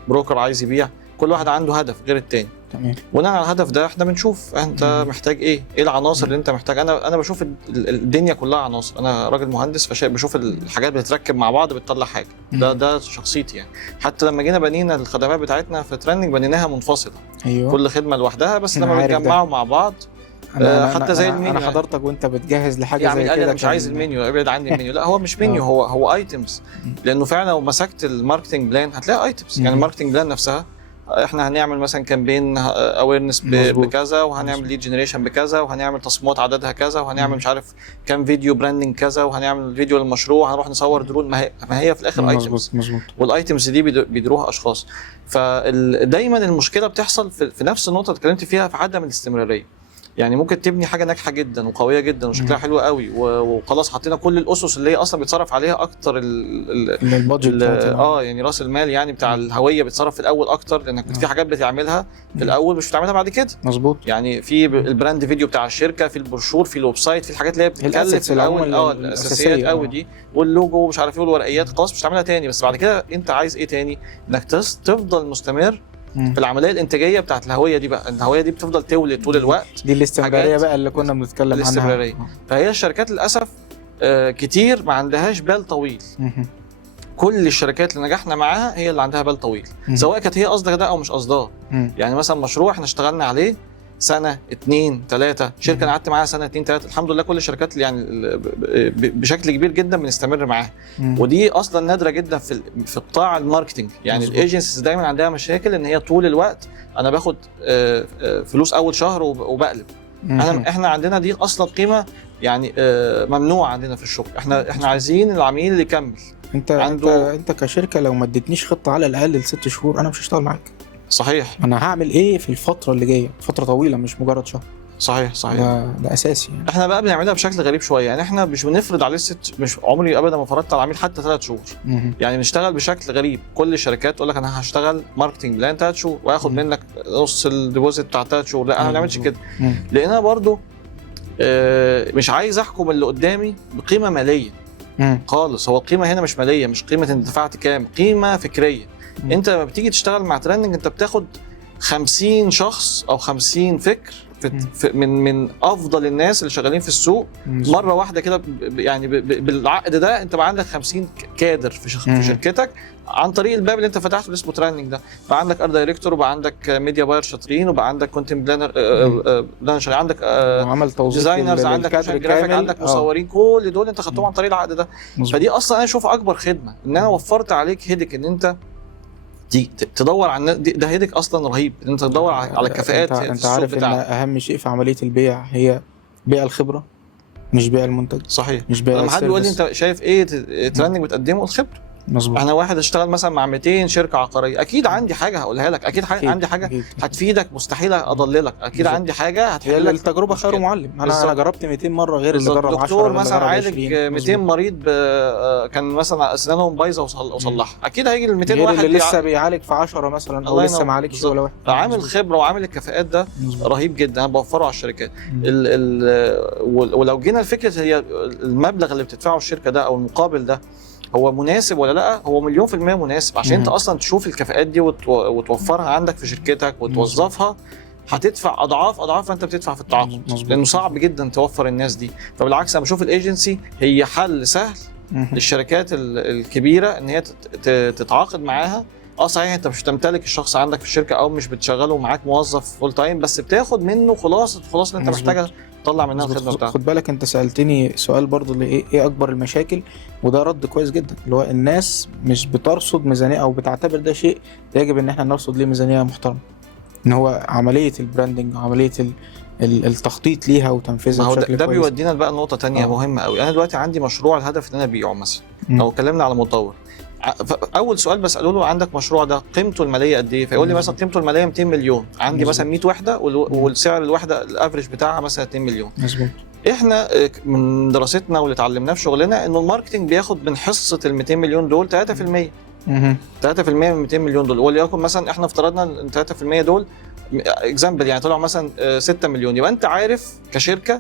بروكر عايز يبيع. كل واحد عنده هدف غير التاني. تمام. بناء على الهدف ده احنا بنشوف انت محتاج ايه العناصر اللي انت محتاج. انا بشوف الدنيا كلها عناصر. انا راجل مهندس، بشوف الحاجات بتتركب مع بعض بتطلع حاجه. ده شخصيتي يعني. حتى لما جينا بنينا الخدمات بتاعتنا في ترندنج بنيناها منفصله. أيوة. كل خدمه لوحدها، بس لما بنجمعهم مع بعض حتى زي المنيو. انا حضرتك وانت بتجهز لحاجه يعني زي كده. انا مش عايز المنيو، ابعد عني المنيو. لا، هو مش منيو، هو ايتمز. لانه فعلا لو مسكت الماركتنج بلان هتلاقي ايتمز. يعني الماركتنج بلان نفسها احنا هنعمل مثلا كامبين اويرنس بكذا، وهنعمل ليد جنريشن بكذا، وهنعمل تصميمات عددها كذا، وهنعمل مش عارف كام فيديو براندنج كذا، وهنعمل فيديو للمشروع، هنروح نصور درون. ما هي في الاخر ايتمز. والايتمز دي بيدروها اشخاص. فدايما المشكله بتحصل في نفس النقطه اللي اتكلمت فيها، في عدم الاستمراريه. يعني ممكن تبني حاجه ناجحه جدا وقويه جدا وشكلها حلو قوي، وخلاص حطينا كل الاسس اللي هي اصلا بيتصرف عليها اكتر البادجت يعني راس المال يعني بتاع الهويه بيتصرف في الاول اكتر، لانك في حاجات بتعملها في الاول مش بتعملها بعد كده. مظبوط. يعني في البراند فيديو بتاع الشركه، في البروشور، في الويب سايت، في الحاجات اللي هي بتتكلف في الاول الاساسيات قوي دي، واللوجو مش عارف ايه والورقيات، خلاص مش هتعملها تاني. بس بعد كده انت عايز ايه تاني؟ انك تفضل مستمر في العمليه الانتاجيه بتاعت الهويه دي. بقى الهويه دي بتفضل تولد طول الوقت. دي الاستمراريه بقى اللي كنا بنتكلم عنها. الاستمراريه. فهي الشركات للاسف كتير ما عندهاش بال طويل. كل الشركات اللي نجحنا معاها هي اللي عندها بال طويل، سواء كانت هي قصدها ده او مش قصدها. يعني مثلا مشروع احنا اشتغلنا عليه سنه 2 3، شركه انا قعدت معاها سنه 2 3، الحمد لله كل الشركات اللي يعني بشكل كبير جدا بنستمر معاها. ودي اصلا نادره جدا في قطاع الماركتنج. يعني الايجنسيز دايما عندها مشاكل ان هي طول الوقت انا باخد فلوس اول شهر وبقلب. احنا عندنا دي اصلا قيمه يعني ممنوعه عندنا في الشغل. احنا عايزين العميل اللي يكمل. انت كشركه لو ما اديتنيش خطه على الاقل ل6 شهور انا مش هشتغل معاك. صحيح. انا هعمل ايه في الفتره اللي جايه؟ فتره طويله مش مجرد شهر. صحيح ده اساسي يعني. احنا بقى بنعملها بشكل غريب شويه، يعني احنا مش بنفرض عليه مش عمري ابدا ما فرضت على العميل حتى 3 شهور. يعني بنشتغل بشكل غريب، كل الشركات تقول لك انا هشتغل ماركتنج بلان 3 شهور واخد منك نص الديبوزيت بتاع 3 شهور. لا احنا ما بنعملش كده، لان انا برضو مش عايز احكم اللي قدامي بقيمه ماليه خالص. هو القيمه هنا مش ماليه، مش قيمه انت دفعت كام، قيمه فكريه. انت لما بتيجي تشتغل مع ترندنج انت بتاخد 50 شخص او 50 فكر من افضل الناس اللي شغالين في السوق مره واحده كده. يعني بالعقد ده انت بقى عندك 50 كادر في شركتك عن طريق الباب اللي انت فتحته اللي اسمه ترندنج ده. بقى عندك ارت دايركتور، وبقى عندك ميديا باير شاطرين، وبقى عندك كونتنت بلانر شغال، عندك وعمل توظيف ديزاينرز، عندك جرافيك، عندك مصورين، كل دول انت خدتهم عن طريق العقد ده. فدي اصلا انا اشوف اكبر خدمه، ان انا وفرت عليك هيدك ان انت تدور على ده هيدك اصلا رهيب ان انت تدور على الكفاءات. انت عارف ان اهم شيء في عمليه البيع هي بيع الخبره، مش بيع المنتج. صحيح. مش بيع لما حد يقول لي انت شايف ايه ترندنج بتقدمه، الخبره. مظبوط. انا واحد اشتغل مثلا مع 200 شركه عقاريه، اكيد عندي حاجه هقولها لك، اكيد عندي حاجه هتفيدك، مستحيل اضللك، اكيد بالزبط. عندي حاجه هتحل لك. التجربه خير معلم. انا جربت 200 مره غير اللي جرب 10. دكتور مثلا عالج 200 مريض كان مثلا اسنانهم بايظه وصلحها، اكيد هيجي ال 200 واحد اللي لسه بيعالج في 10 مثلا او لسه ما عالجش ولا واحد. فعامل خبره وعامل الكفاءات ده رهيب جدا، انا بوفره على الشركات. ولو جينا لفكره هي المبلغ اللي بتدفعه الشركه ده او المقابل ده هو مناسب ولا لا، هو 100% مناسب. عشان انت اصلا تشوف الكفاءات دي وتوفرها عندك في شركتك وتوظفها، هتدفع اضعاف انت بتدفع في التعاقد، لانه صعب جدا توفر الناس دي. فبالعكس انا بشوف الايجنسي هي حل سهل للشركات الكبيره ان هي تتعاقد معاها. صحيح انت مش تمتلك الشخص عندك في الشركه او مش بتشغله معاك موظف فول تايم، بس بتاخد منه خلاصه اللي انت محتاجها تطلع منها الخدمه بتاعتك. خد بالك انت سالتني سؤال برضو اللي ايه اكبر المشاكل، وده رد كويس جدا، اللي هو الناس مش بترصد ميزانيه او بتعتبر ده شيء يجب ان احنا نرصد ليه ميزانيه محترمه. ان هو عمليه البراندنج وعمليه التخطيط ليها وتنفيذها بشكل كويس. ده بيودينا بقى لنقطه ثانيه مهمه قوي. انا دلوقتي عندي مشروع الهدف ان انا ابيعه مثلا، لو اتكلمنا على مطور، اول سؤال بساله له عندك مشروع ده قيمته الماليه قد ايه؟ فيقول لي مثلا قيمته الماليه 200 مليون، عندي مثلا 100 وحده والسعر الوحده الافريج بتاعها مثلا 2 مليون. مظبوط. احنا من دراستنا واللي اتعلمناه في شغلنا انه الماركتنج بياخد من حصه ال 200 مليون دول 3%. 3% من 200 مليون دول، وليكن مثلا احنا افترضنا ان 3% دول اكزامبل يعني طلعوا مثلا 6 مليون، يبقى انت عارف كشركه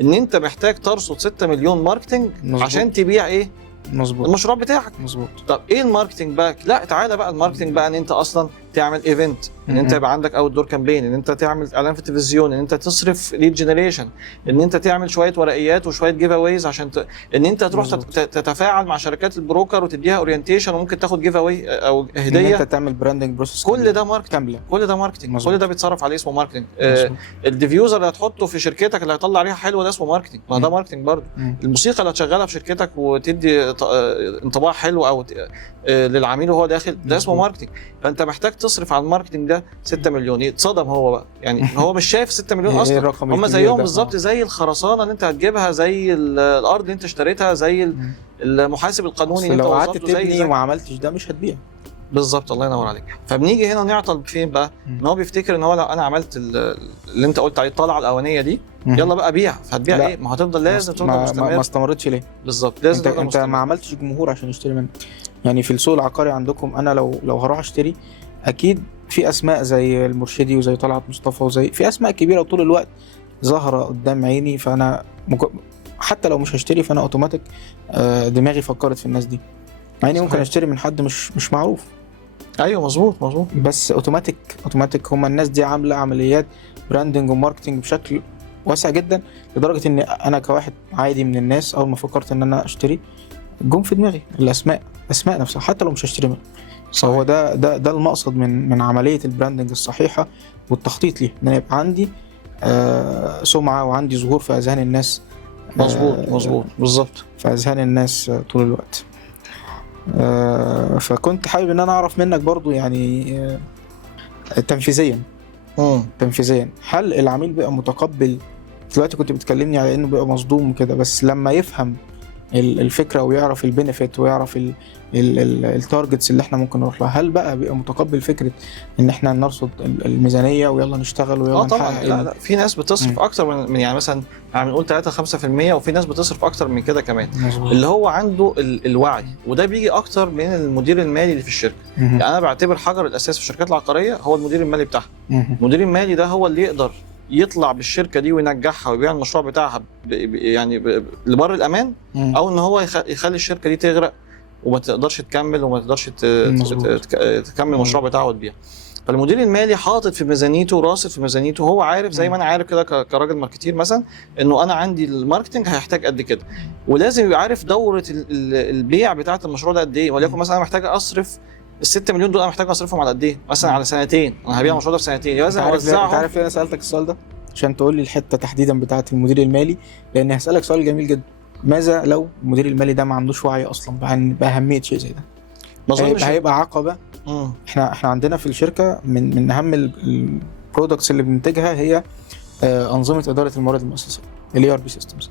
ان انت محتاج ترصد 6 مليون ماركتنج عشان تبيع ايه؟ مظبوط. المشروع بتاعك. مظبوط. طب ايه الماركتنج بقى؟ لا تعالى بقى الماركتنج بقى ان انت اصلا تعمل ايفنت، ان انت يبقى عندك اوت دور كامبين، ان انت تعمل اعلان في التلفزيون، ان انت تصرف ليد جنريشن، ان انت تعمل شويه ورقيات وشويه جيف اويز عشان ان انت تروح تتفاعل مع شركات البروكر وتديها اورينتيشن، وممكن تاخد جيف اوي او هديه، ان انت تعمل براندنج بروسيس. كل ده ماركتنج كامله. كل ده ماركتنج. كل ده بيتصرف عليه اسمه ماركتنج. الديفيوزر اللي هتحطه في شركتك اللي هيطلع عليها حلوه ده اسمه ماركتنج، ما ده ماركتنج برضه. الموسيقى اللي هتشغلها في شركتك وتدي انطباع حلو او للعميل وهو داخل، ده اسمه ماركتنج. فانت محتاج تصرف على الماركتنج ده 6 مليون. يتصدم هو بقى، يعني هو مش شايف 6 مليون اصلا، هم زيهم بالظبط زي الخرسانه اللي انت هتجيبها، زي الارض اللي انت اشتريتها، زي المحاسب القانوني اللي انت لو قعدت تبني وما عملتش ده مش هتبيع. بالظبط، الله ينور عليك. فبنيجي هنا نعطل فين بقى؟ ان هو بيفتكر ان هو لو انا عملت اللي انت قلت عليه الطلعه الاولانيه دي، يلا بقى بيع. فهتبيع ايه؟ ما هتفضل لازم تفضل مستمر. ما استمرتش ليه؟ بالظبط، لازم انت ما عملتش جمهور عشان يشتري منك. يعني في السوق العقاري عندكم، انا لو هروح اشتري، اكيد في اسماء زي المرشدي وزي طلعت مصطفى وزي في اسماء كبيره طول الوقت ظاهره قدام عيني، فانا حتى لو مش هشتري فانا اوتوماتيك دماغي فكرت في الناس دي، مع اني ممكن اشتري من حد مش معروف. ايوه مظبوط. بس اوتوماتيك هم الناس دي عامله عمليات براندنج وماركتنج بشكل واسع جدا، لدرجه ان انا كواحد عادي من الناس اول ما فكرت ان انا اشتري جم في دماغي الاسماء نفسها حتى لو مش هشتري منها. فهو ده المقصد من عمليه البراندنج الصحيحه والتخطيط ليه، ان يبقى عندي سمعه وعندي ظهور في اذهان الناس. مظبوط بالظبط، في اذهان الناس طول الوقت. فكنت حابب ان انا اعرف منك برضو يعني تنفيذيا هل العميل بقى متقبل؟ دلوقتي كنت بتكلمني على انه بقى مصدوم كده، بس لما يفهم الفكره ويعرف البينيفيت ويعرف التارجتس اللي احنا ممكن نروح لها، هل بقى بيبقى متقبل فكره ان احنا نرصد الميزانيه ويلا نشتغل ويلا طبعا. نحقق لا في ناس بتصرف اكتر من يعني مثلا بنقول 3-5%، وفي ناس بتصرف اكتر من كده كمان. مظبوط. اللي هو عنده الوعي، وده بيجي اكتر من المدير المالي اللي في الشركه. يعني انا بعتبر حجر الاساس في الشركات العقاريه هو المدير المالي بتاعها. المدير المالي ده هو اللي يقدر يطلع بالشركه دي وينجحها ويبيع المشروع بتاعها يعني لبر الامان، او ان هو يخلي الشركه دي تغرق وما تقدرش تكمل وما تقدرش تكمل المشروع بتاعه وتبيع. فالمدير المالي حاطط في ميزانيته وراسط في ميزانيته، هو عارف زي ما انا عارف كده كراجل ماركتير مثلا، انه انا عندي الماركتنج هيحتاج قد كده، ولازم يبقى عارف دوره البيع بتاعه المشروع ده قد ايه. وليكن مثلا انا محتاج اصرف ال6 مليون دول، انا محتاج اصرفهم على قد ايه؟ مثلا على سنتين، انا هبيع المشروع ده في سنتين، لازم اوزعهم. انت عارف ليه انا سالتك السؤال ده؟ عشان تقول لي الحته تحديدا بتاعه المدير المالي، لان هسالك سؤال جميل جدا. ماذا لو المدير المالي ده ما عندوش وعي اصلا باهميه شيء زي ده؟ هيبقى عقبه. احنا عندنا في الشركه من اهم البرودكتس اللي بننتجها هي انظمه اداره الموارد المؤسسيه، ERP systems.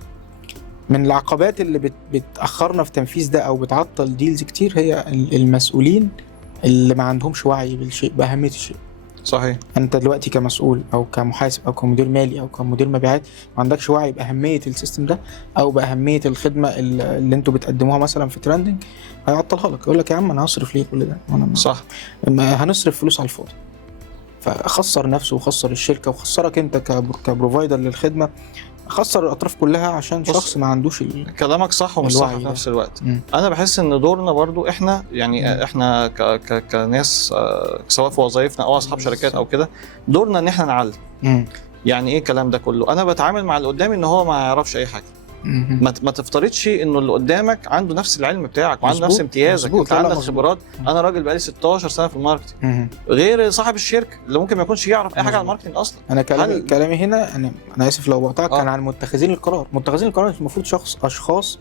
من العقبات اللي بتاخرنا في تنفيذ ده او بتعطل ديلز كتير هي المسؤولين اللي ما عندهمش وعي بالشيء، باهميه الشيء. صحيح. انت دلوقتي كمسؤول او كمحاسب او كمدير مالي او كمدير مبيعات ما عندكش وعي باهميه السيستم ده او باهميه الخدمه اللي انتوا بتقدموها مثلا في ترندنج، هيعطلها لك. يقول لك يا عم انا هصرف ليه كل ده؟ صح. هنصرف فلوس على الفاضي. فخسر نفسه وخسر الشركه وخسرك انت كبروفايدر للخدمه، خسر الاطراف كلها عشان شخص ما عندوش كلامك صح ومش صح في نفس الوقت. انا بحس ان دورنا برضو احنا يعني احنا كناس سواء في وظائفنا او اصحاب شركات او كده، دورنا ان احنا نعلم. يعني ايه الكلام ده كله؟ انا بتعامل مع اللي قدامي ان هو ما يعرفش اي حاجه. ما تفترضش انه اللي قدامك عنده نفس العلم بتاعك وعنده نفس امتيازك. انت عندك خبرات. انا راجل بقالي 16 سنه في الماركتنج، غير صاحب الشركه اللي ممكن ما يكونش يعرف اي حاجه عن الماركتنج اصلا. انا كلامي هنا انا اسف لو بقطعك، كان عن متخذين القرار. متخذين القرار المفروض اشخاص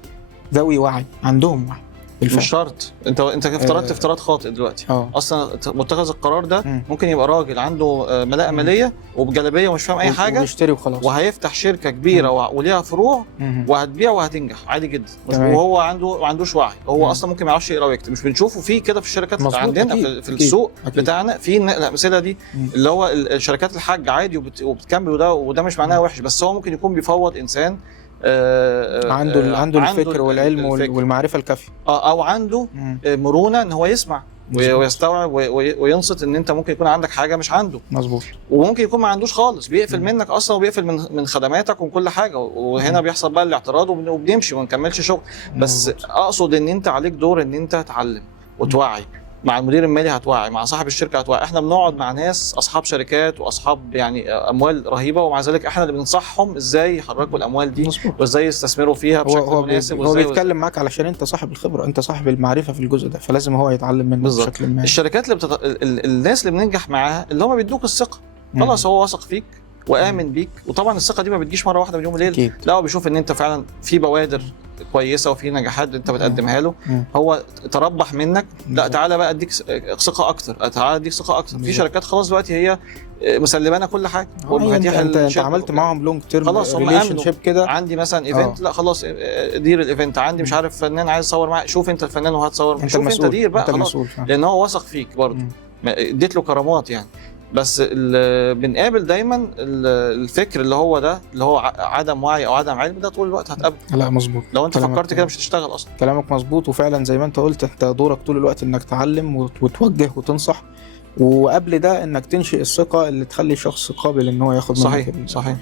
ذوي وعي، عندهم وعي. مش شرط. انت افترضت افتراض خاطئ دلوقتي. اصلا متخذ القرار ده ممكن يبقى راجل عنده ملاءه ماليه وبجلابيه ومش فاهم اي حاجه ويشتري وخلاص، وهيفتح شركه كبيره وليها فروع وهتبيع وهتنجح عادي جدا، وهو ما عندوش وعي. هو اصلا ممكن ما يعرفش يقرا ويكتب. مش بنشوفه في كده في الشركات اللي عندنا في السوق بتاعنا، في الامثله دي اللي هو الشركات الحاج عادي وبتكمل، وده مش معناه وحش، بس هو ممكن يكون بيفوض انسان عنده الفكر والعلم والمعرفه الكافيه، او عنده مرونه ان هو يسمع ويستوعب وينصت ان انت ممكن يكون عندك حاجه مش عنده. مظبوط. وممكن يكون ما عندوش خالص، بيقفل منك اصلا وبيقفل من خدماتك ومن كل حاجه، وهنا بيحصل بقى الاعتراض وبنمشي وما نكملش شغل. بس اقصد ان انت عليك دور ان انت تعلم وتوعي. مع المدير المالي هتوعي، مع صاحب الشركه هتوعي. احنا بنقعد مع ناس اصحاب شركات واصحاب يعني اموال رهيبه، ومع ذلك احنا اللي بننصحهم ازاي يحركوا الاموال دي وازاي يستثمروا فيها بشكل مناسب. هو بيتكلم معاك علشان انت صاحب الخبره، انت صاحب المعرفه في الجزء ده، فلازم هو يتعلم منك بشكل ما. الشركات الناس اللي بننجح معاها اللي هم بيدوك الثقه، خلاص هو واثق فيك وآمن بيك. وطبعا الثقه دي ما بتجيش مره واحده من يوم وليله، لا هو بيشوف ان انت فعلا في بوادر كويسه وفي نجاحات انت بتقدمها له، هو تربح منك. لا تعالى بقى اديك ثقه اكتر، تعالى اديك ثقه اكتر. في شركات خلاص دلوقتي هي مسلمانا كل حاجه ومفاتيح انت عملت معاهم لونج تيرم ريليشن شيب كده. عندي مثلا ايفنت، لا خلاص دير الايفنت. عندي مش عارف فنان عايز يصور معاه، شوف انت الفنان وهتصور، شوف انت دير بقى خلاص، لان هو واثق فيك برضه، اديت له كرامات يعني. بس بنقابل دايما الفكر اللي هو ده، اللي هو عدم وعي او عدم علم، ده طول الوقت هتقابله. لا مظبوط. لو انت فكرت كده مش هتشتغل اصلا. كلامك مظبوط، وفعلا زي ما انت قلت، انت دورك طول الوقت انك تعلم وتوجه وتنصح، وقبل ده انك تنشئ الثقه اللي تخلي الشخص قابل ان هو ياخد منك صحيح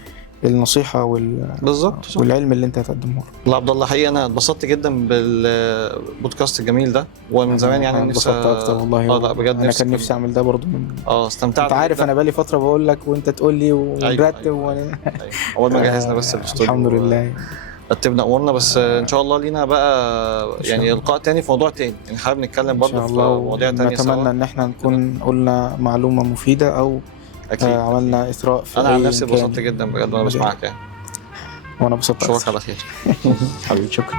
النصيحه بالظبط والعلم اللي انت هتقدمه له. الله عبد الله، حقيقه انا اتبسطت جدا بالبودكاست الجميل ده، ومن زمان يعني نفسي اكتر والله. لا بجد انا كان نفسي اعمل ده برضه من استمتعت. انت عارف انا بقالي فتره بقول لك وانت تقول لي ونرتب اول ما جهزنا بس الاستوديو الحمد لله رتبنا امورنا. بس ان شاء الله لينا بقى يعني لقاء تاني في موضوع تاني، يعني حابب نتكلم برضه في مواضيع تانية. نتمنى ان احنا نكون قلنا معلومه مفيده او عملنا اثراء في. انا عن نفسي اتبسطت جدا بجد وانا بسمعك يعني. وانا بسطت. اشوفك على خير. حبيبي شكرا.